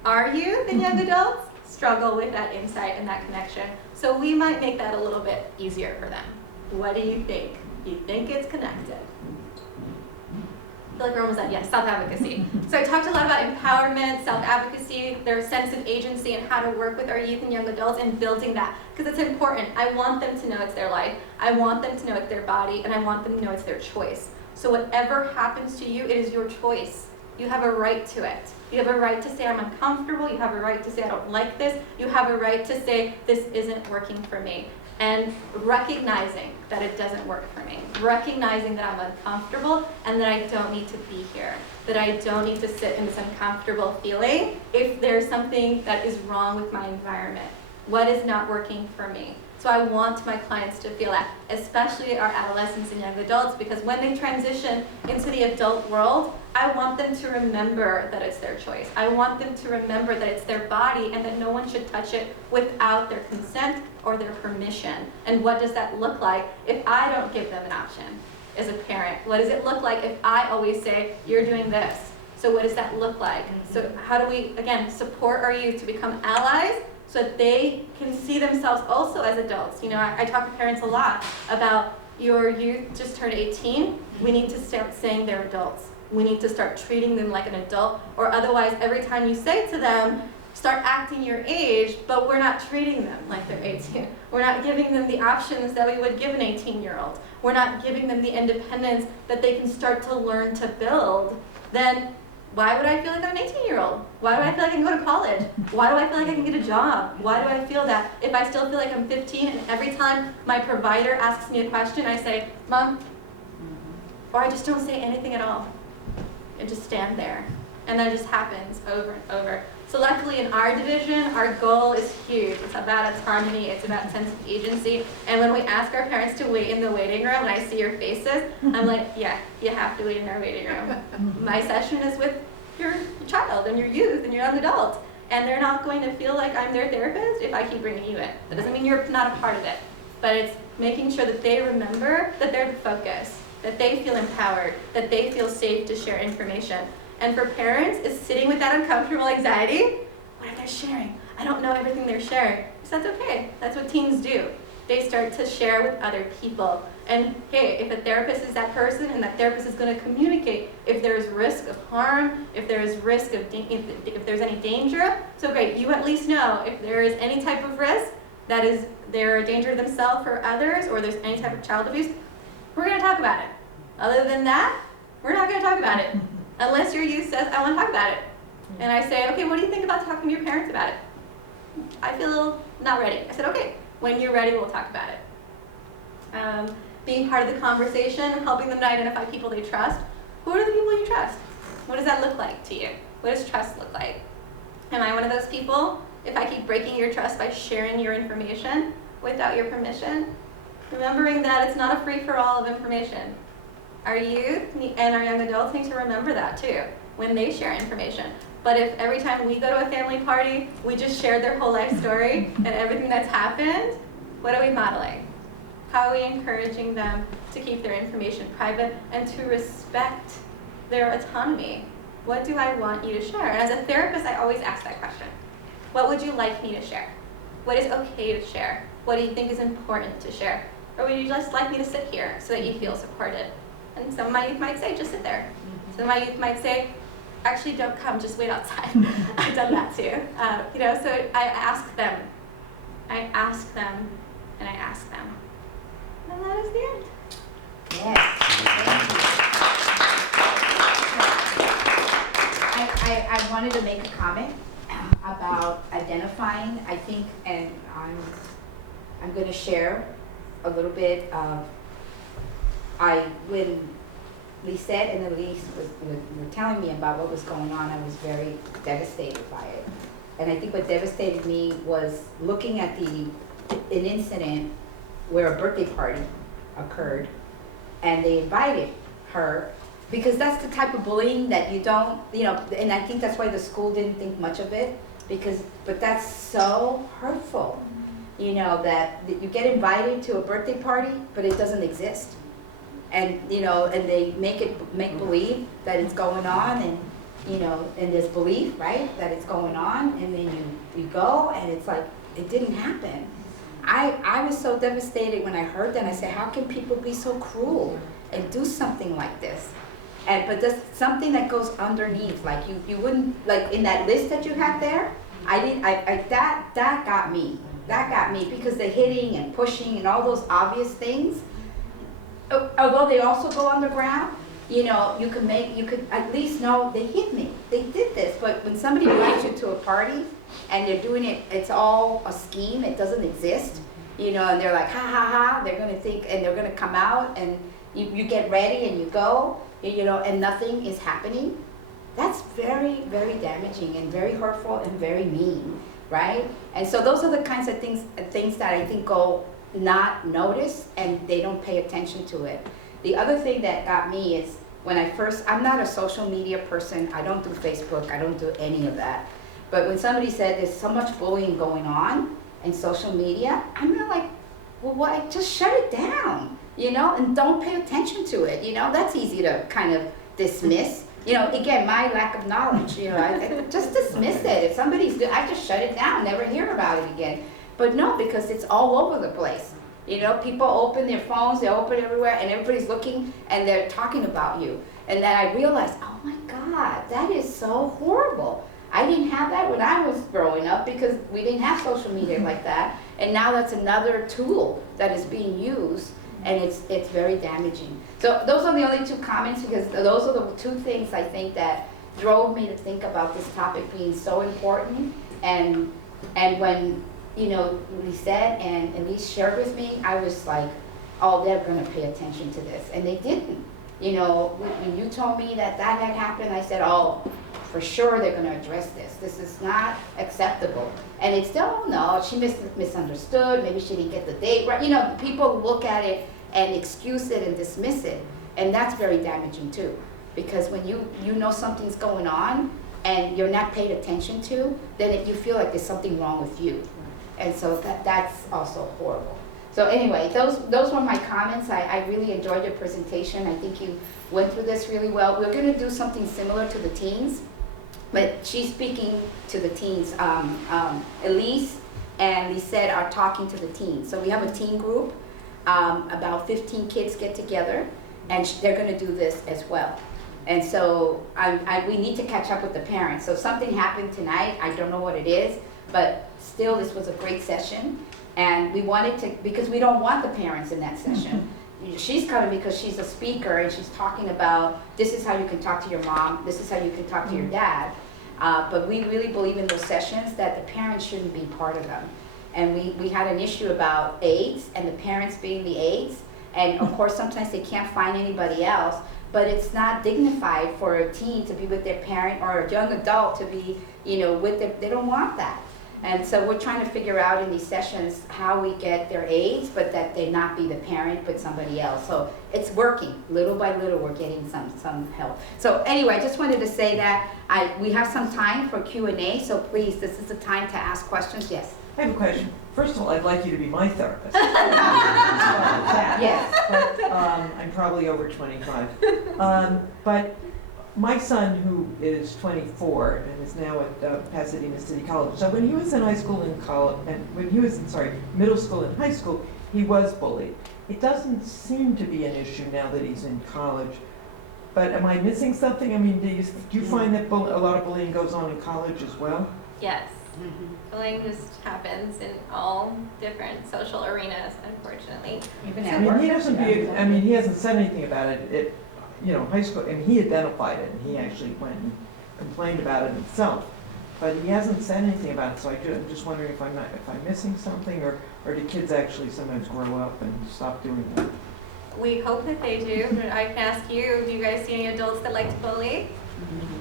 our youth and young adults struggle with that insight and that connection. So we might make that a little bit easier for them. What do you think? You think it's connected? I feel like we're almost done. Yes, self-advocacy. So I talked a lot about empowerment, self-advocacy, their sense of agency, and how to work with our youth and young adults and building that, because it's important. I want them to know it's their life. I want them to know it's their body, and I want them to know it's their choice. So whatever happens to you, it is your choice. You have a right to it. You have a right to say, I'm uncomfortable. You have a right to say, I don't like this. You have a right to say, this isn't working for me. And recognizing that it doesn't work for me. Recognizing that I'm uncomfortable and that I don't need to be here. That I don't need to sit in this uncomfortable feeling if there's something that is wrong with my environment. What is not working for me? So I want my clients to feel that, especially our adolescents and young adults, because when they transition into the adult world, I want them to remember that it's their choice. I want them to remember that it's their body and that no one should touch it without their consent or their permission. And what does that look like if I don't give them an option as a parent? What does it look like if I always say, you're doing this? So what does that look like? So how do we, again, support our youth to become allies so that they can see themselves also as adults. You know, I talk to parents a lot about your youth just turned 18. We need to start saying they're adults. We need to start treating them like an adult, or otherwise every time you say to them, start acting your age, but we're not treating them like they're 18. We're not giving them the options that we would give an 18-year-old. We're not giving them the independence that they can start to learn to build. Then why would I feel like I'm an 18-year-old? Why do I feel like I can go to college? Why do I feel like I can get a job? Why do I feel that if I still feel like I'm 15 and every time my provider asks me a question, I say, Mom, or I just don't say anything at all and just stand there. And that just happens over and over. So luckily in our division, our goal is huge. It's about autonomy, it's about sense of agency. And when we ask our parents to wait in the waiting room and I see your faces, I'm like, yeah, you have to wait in our waiting room. My session is with your child and your youth and your young adult. And they're not going to feel like I'm their therapist if I keep bringing you in. That doesn't mean you're not a part of it. But it's making sure that they remember that they're the focus, that they feel empowered, that they feel safe to share information. And for parents, it's sitting with that uncomfortable anxiety. What if they're sharing? I don't know everything they're sharing. So that's okay. That's what teens do. They start to share with other people. And hey, if a therapist is that person and that therapist is going to communicate if there's risk of harm, if there's risk of if there's any danger, so great. You at least know if there is any type of risk that is they're a danger to themselves or others, or there's any type of child abuse, we're going to talk about it. Other than that, we're not going to talk about it. Unless your youth says, I want to talk about it. And I say, okay, what do you think about talking to your parents about it? I feel not ready. I said, okay, when you're ready, we'll talk about it. Being part of the conversation, helping them to identify people they trust. Who are the people you trust? What does that look like to you? What does trust look like? Am I one of those people? If I keep breaking your trust by sharing your information without your permission, remembering that it's not a free-for-all of information. Our youth and our young adults need to remember that too when they share information. But if every time we go to a family party, we just shared their whole life story and everything that's happened, what are we modeling? How are we encouraging them to keep their information private and to respect their autonomy? What do I want you to share? And as a therapist, I always ask that question. What would you like me to share? What is okay to share? What do you think is important to share? Or would you just like me to sit here so that you feel supported? And some of my youth might say, just sit there. Some of my youth might say, actually don't come, just wait outside. I've done that too. So I ask them, and I ask them. And that is the end. Yes. I wanted to make a comment about identifying, I think, and I'm going to share a little bit of, when Lisette and Elise were telling me about what was going on, I was very devastated by it. And I think what devastated me was looking at an incident where a birthday party occurred and they invited her, because that's the type of bullying that you don't, and I think that's why the school didn't think much of it, but that's so hurtful, that you get invited to a birthday party, but it doesn't exist. And, and they make believe that it's going on, and, and there's belief, right, that it's going on, and then you go, and it's like, it didn't happen. I was so devastated when I heard that. I said, how can people be so cruel and do something like this? But there's something that goes underneath, like you wouldn't, like in that list that you had there, that got me. That got me, because the hitting and pushing and all those obvious things, although they also go underground, you could at least know they hit me, they did this. But when somebody invites you to a party and they're doing it, it's all a scheme, it doesn't exist, and they're like, ha ha ha, they're gonna think, and they're gonna come out, and you get ready and you go, and nothing is happening. That's very, very damaging and very hurtful and very mean, right? And so those are the kinds of things that I think go not noticed, and they don't pay attention to it. The other thing that got me is I'm not a social media person. I don't do Facebook. I don't do any of that. But when somebody said there's so much bullying going on in social media, I'm not like, well, what? Just shut it down, and don't pay attention to it. That's easy to kind of dismiss. You know, again, my lack of knowledge, you know, I just dismiss it. If somebody's doing, I just shut it down, never hear about it again. But no, because it's all over the place. You know, people open their phones, they open everywhere, and everybody's looking and they're talking about you. And then I realized, oh my God, that is so horrible. I didn't have that when I was growing up because we didn't have social media like that. And now that's another tool that is being used, and it's very damaging. So those are the only two comments, because those are the two things I think that drove me to think about this topic being so important. And when, you know, Lisette and Elise shared with me, I was like, oh, they're gonna pay attention to this. And they didn't. You know, when you told me that had happened, I said, oh, for sure they're gonna address this. This is not acceptable. And it's still, no, she misunderstood, maybe she didn't get the date right. You know, people look at it and excuse it and dismiss it. And that's very damaging too. Because when you know something's going on and you're not paid attention to, then you feel like there's something wrong with you. And so that's also horrible. So anyway, those were my comments. I really enjoyed your presentation. I think you went through this really well. We're gonna do something similar to the teens, but she's speaking to the teens. Elise and Lisette are talking to the teens. So we have a teen group, about 15 kids get together, and they're gonna do this as well. And so we need to catch up with the parents. So something happened tonight, I don't know what it is, but still this was a great session. And we wanted to, because we don't want the parents in that session. She's coming because she's a speaker and she's talking about, this is how you can talk to your mom, this is how you can talk to your dad. But we really believe in those sessions that the parents shouldn't be part of them. And we had an issue about AIDS and the parents being the AIDS. And of course, sometimes they can't find anybody else, but it's not dignified for a teen to be with their parent or a young adult to be, you know, with their, they don't want that. And so we're trying to figure out in these sessions how we get their aides, but that they not be the parent, but somebody else. So it's working. Little by little, we're getting some help. So anyway, I just wanted to say that we have some time for Q&A, so please, this is the time to ask questions. Yes? I have a question. First of all, I'd like you to be my therapist. Yes. But I'm probably over 25. But my son, who is 24 and is now at Pasadena City College, so when he was in high school and college, and when he was in, middle school and high school, he was bullied. It doesn't seem to be an issue now that he's in college. But am I missing something? I mean, do you find that a lot of bullying goes on in college as well? Yes. Bullying just happens in all different social arenas, unfortunately. Even I at mean, work? he hasn't said anything about it. You know, high school, and he identified it, and he actually went and complained about it himself. But he hasn't said anything about it, so I'm just wondering if I'm missing something, or do kids actually sometimes grow up and stop doing that? We hope that they do, but I can ask you, do you guys see any adults that like to bully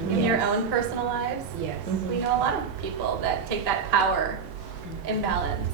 in your own personal lives? Yes. We know a lot of people that take that power imbalance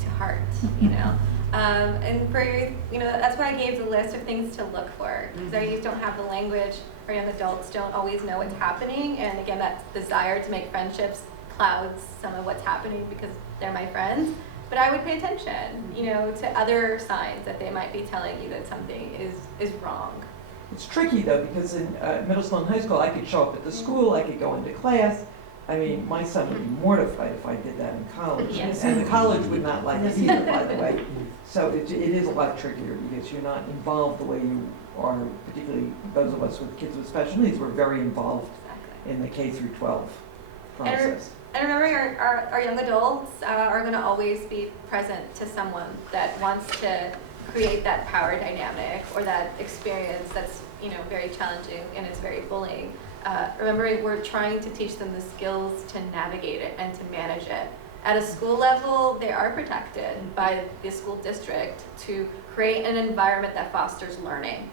to heart, you know. And for, you know, that's why I gave the list of things to look for, because our youth don't have the language, our young adults don't always know what's happening, and again, that desire to make friendships clouds some of what's happening because they're my friends. But I would pay attention, you know, to other signs that they might be telling you that something is wrong. It's tricky though, because in middle school and high school, I could show up at the school, I could go into class. I mean, my son would be mortified if I did that in college. Yes. And the college would not like it either, by the way. So it is a lot trickier because you're not involved the way you are, particularly those of us with kids with special needs. We're very involved Exactly. in the K through 12 process. And remember, our young adults are going to always be present to someone that wants to create that power dynamic or that experience that's, you know, very challenging and it's very bullying. Remember, we're trying to teach them the skills to navigate it and to manage it. At a school level, they are protected by the school district to create an environment that fosters learning.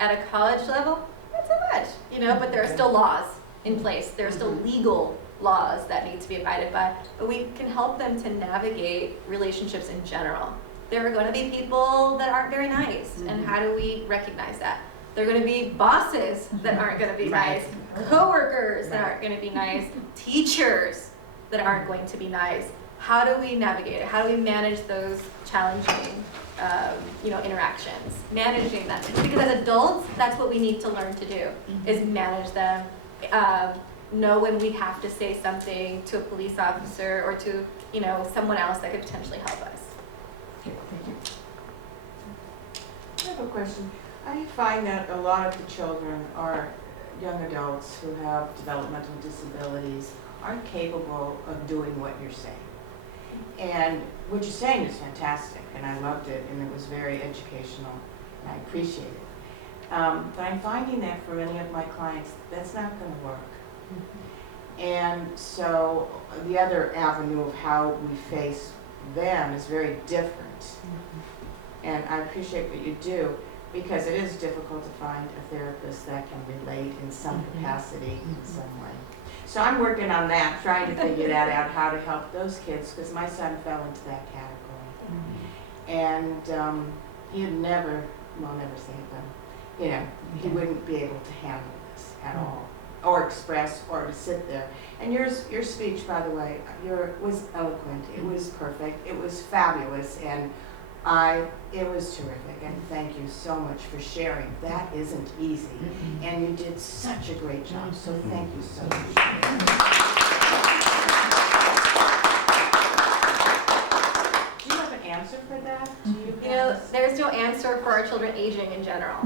At a college level, not so much, you know, but there are still laws in place. There are still legal laws that need to be abided by, but we can help them to navigate relationships in general. There are going to be people that aren't very nice, and how do we recognize that? There are going to be bosses that aren't going to be nice, coworkers that aren't going to be nice, teachers that aren't going to be nice, how do we navigate it? How do we manage those challenging, interactions? Managing them. Because as adults, that's what we need to learn to do, is manage them, know when we have to say something to a police officer or to, someone else that could potentially help us. Okay, thank you. I have a question. I find that a lot of the children or young adults who have developmental disabilities aren't capable of doing what you're saying. And what you're saying is fantastic, and I loved it, and it was very educational, and I appreciate it. But I'm finding that for many of my clients, that's not going to work. And so the other avenue of how we face them is very different. And I appreciate what you do, because it is difficult to find a therapist that can relate in some capacity, in some way. So I'm working on that, trying to figure that out, how to help those kids, because my son fell into that category. And he had never say them, he wouldn't be able to handle this at all, or express, or to sit there. And your speech, by the way, was eloquent, it was perfect, it was fabulous, and it was terrific, and thank you so much for sharing. That isn't easy, and you did such a great job, so thank you so much. Do you have an answer for that? There's no answer for our children aging in general.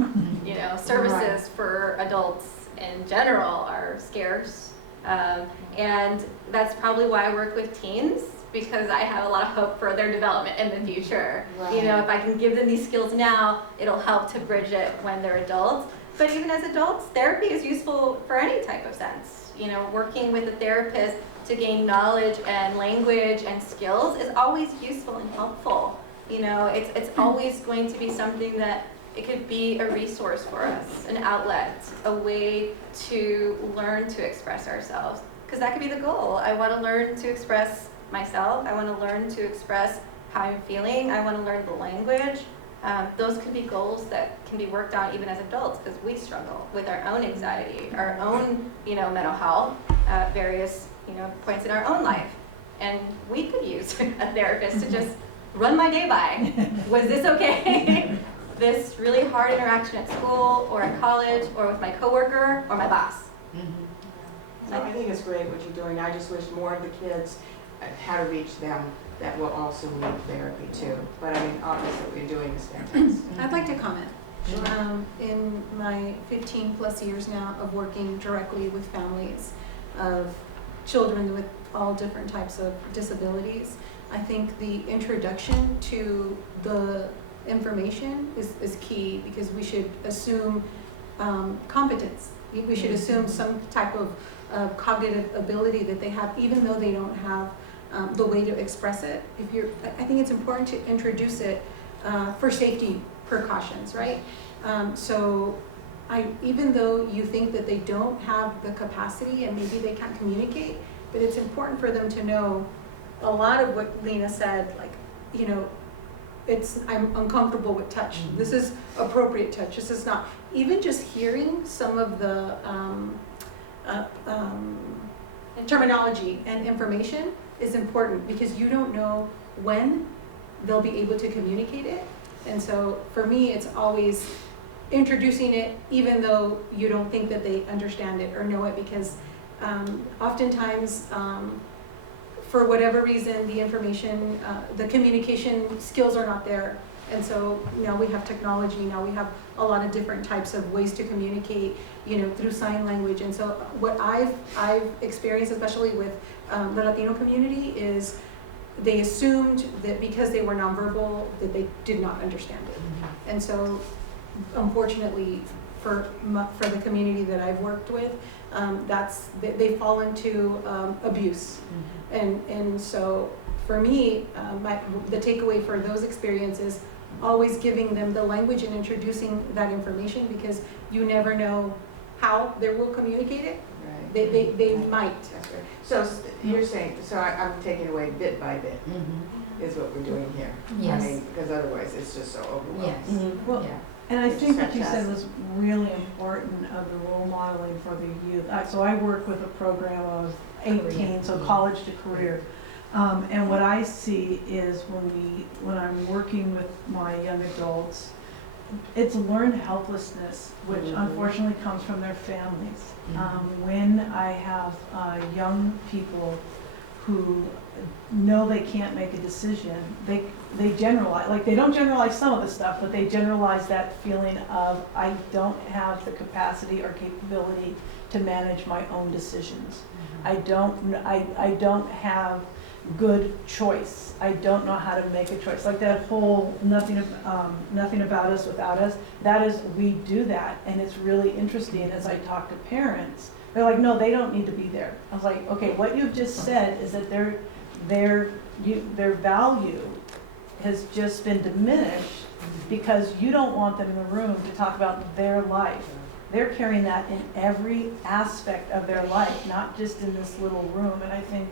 Services for adults in general are scarce, and that's probably why I work with teens, because I have a lot of hope for their development in the future. Right. If I can give them these skills now, it'll help to bridge it when they're adults. But even as adults, therapy is useful for any type of sense. Working with a therapist to gain knowledge and language and skills is always useful and helpful. It's always going to be something that it could be a resource for us, an outlet, a way to learn to express ourselves. Because that could be the goal. I want to learn to express myself. I want to learn to express how I'm feeling. I want to learn the language. Those could be goals that can be worked on even as adults, because we struggle with our own anxiety, our own, mental health at various, points in our own life. And we could use a therapist to just run my day by. Was this okay? This really hard interaction at school or at college or with my coworker or my boss. So I think it's great what you're doing. I just wish more of the kids how to reach them that will also need therapy too. But obviously what you're doing is fantastic. I'd like to comment. In my 15 plus years now of working directly with families of children with all different types of disabilities, I think the introduction to the information is key, because we should assume competence. We should assume some type of cognitive ability that they have, even though they don't have the way to express it. I think it's important to introduce it for safety precautions, right? Even though you think that they don't have the capacity and maybe they can't communicate, but it's important for them to know a lot of what Lena said, I'm uncomfortable with touch. This is appropriate touch. This is not. Even just hearing some of the terminology and information is important, because you don't know when they'll be able to communicate it. And so for me, it's always introducing it, even though you don't think that they understand it or know it, because oftentimes, for whatever reason, the information, the communication skills are not there. And so now we have technology, now we have a lot of different types of ways to communicate, through sign language. And so what I've experienced, especially with the Latino community, is they assumed that because they were nonverbal that they did not understand it. And so unfortunately for the community that I've worked with, they fall into abuse. And so for me, the takeaway for those experiences, always giving them the language and introducing that information, because you never know how they will communicate it. Right. They might. That's right. So you're saying, I'm taking away bit by bit, is what we're doing here. Yes. Because otherwise it's just so overwhelming. Yes. Well, Yeah. And I Which think is what you said fantastic. was really important of the role modeling for the youth. So I work with a program of 18, so college to career. And what I see is when I'm working with my young adults, it's learned helplessness, which unfortunately comes from their families. When I have young people who know they can't make a decision, they generalize, like they don't generalize some of the stuff, but they generalize that feeling of, I don't have the capacity or capability to manage my own decisions. I don't have good choice. I don't know how to make a choice. Like that whole nothing about us without us, that is, we do that. And it's really interesting as I talk to parents, they're like, no, they don't need to be there. I was like, okay, what you've just said is that their value has just been diminished because you don't want them in the room to talk about their life. They're carrying that in every aspect of their life, not just in this little room. And I think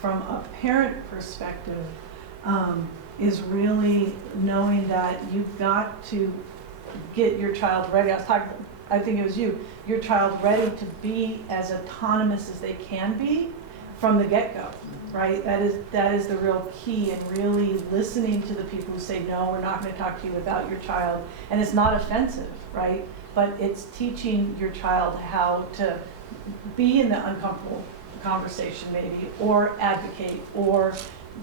from a parent perspective, is really knowing that you've got to get your child ready. I think it was your child ready to be as autonomous as they can be from the get-go, right? That is the real key, and really listening to the people who say, no, we're not going to talk to you without your child. And it's not offensive, right? But it's teaching your child how to be in the uncomfortable conversation maybe, or advocate, or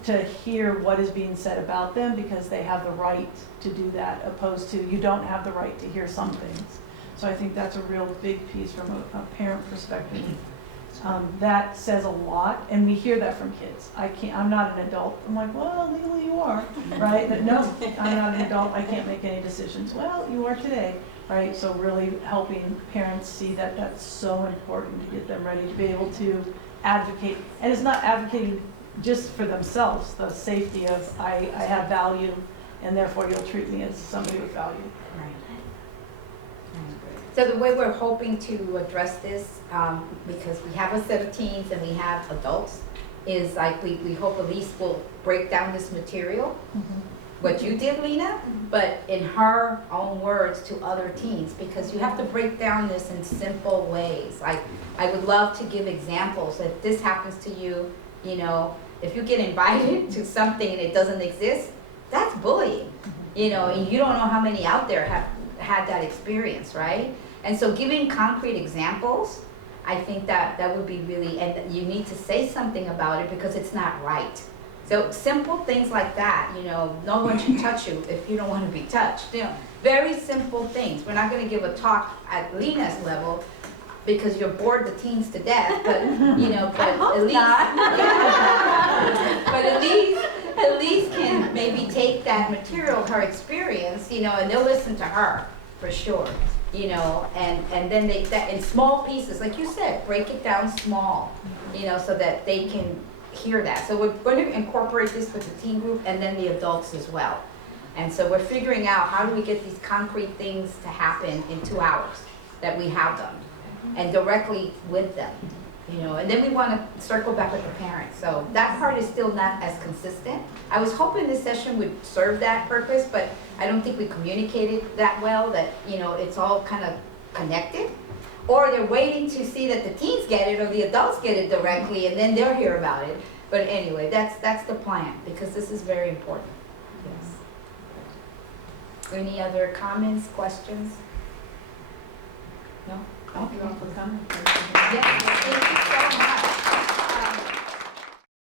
to hear what is being said about them because they have the right to do that, opposed to you don't have the right to hear some things. So I think that's a real big piece from a parent perspective. That says a lot, and we hear that from kids. I'm not an adult. I'm like, well, legally you are, right? But no, I'm not an adult. I can't make any decisions. Well, you are today, right? So really helping parents see that that's so important to get them ready to be able to advocate. And it's not advocating just for themselves, the safety of I have value, and therefore you'll treat me as somebody with value. So the way we're hoping to address this, because we have a set of teens and we have adults, is like we hope Elise will break down this material, what you did, Lena, but in her own words to other teens, because you have to break down this in simple ways. Like, I would love to give examples. If this happens to you, you know, if you get invited to something and it doesn't exist, that's bullying, you know, and you don't know how many out there have had that experience, right? And so giving concrete examples, I think that would be really, and you need to say something about it because it's not right. So simple things like that, you know, no one should touch you if you don't want to be touched. You know, very simple things. We're not going to give a talk at Lena's level because you're bored the teens to death, but you know, but at least, but at least can maybe take that material, her experience, you know, and they'll listen to her for sure. You know, and then that in small pieces, like you said, break it down small, you know, so that they can hear that. So we're going to incorporate this with the teen group and then the adults as well. And so we're figuring out how do we get these concrete things to happen in 2 hours that we have them and directly with them, you know, and then we want to circle back with the parents. So that part is still not as consistent. I was hoping this session would serve that purpose, but I don't think we communicated that well, that, you know, it's all kind of connected. Or they're waiting to see that the teens get it or the adults get it directly and then they'll hear about it. But anyway, that's the plan because this is very important. Yes. Any other comments, questions? No? Thank you all for coming.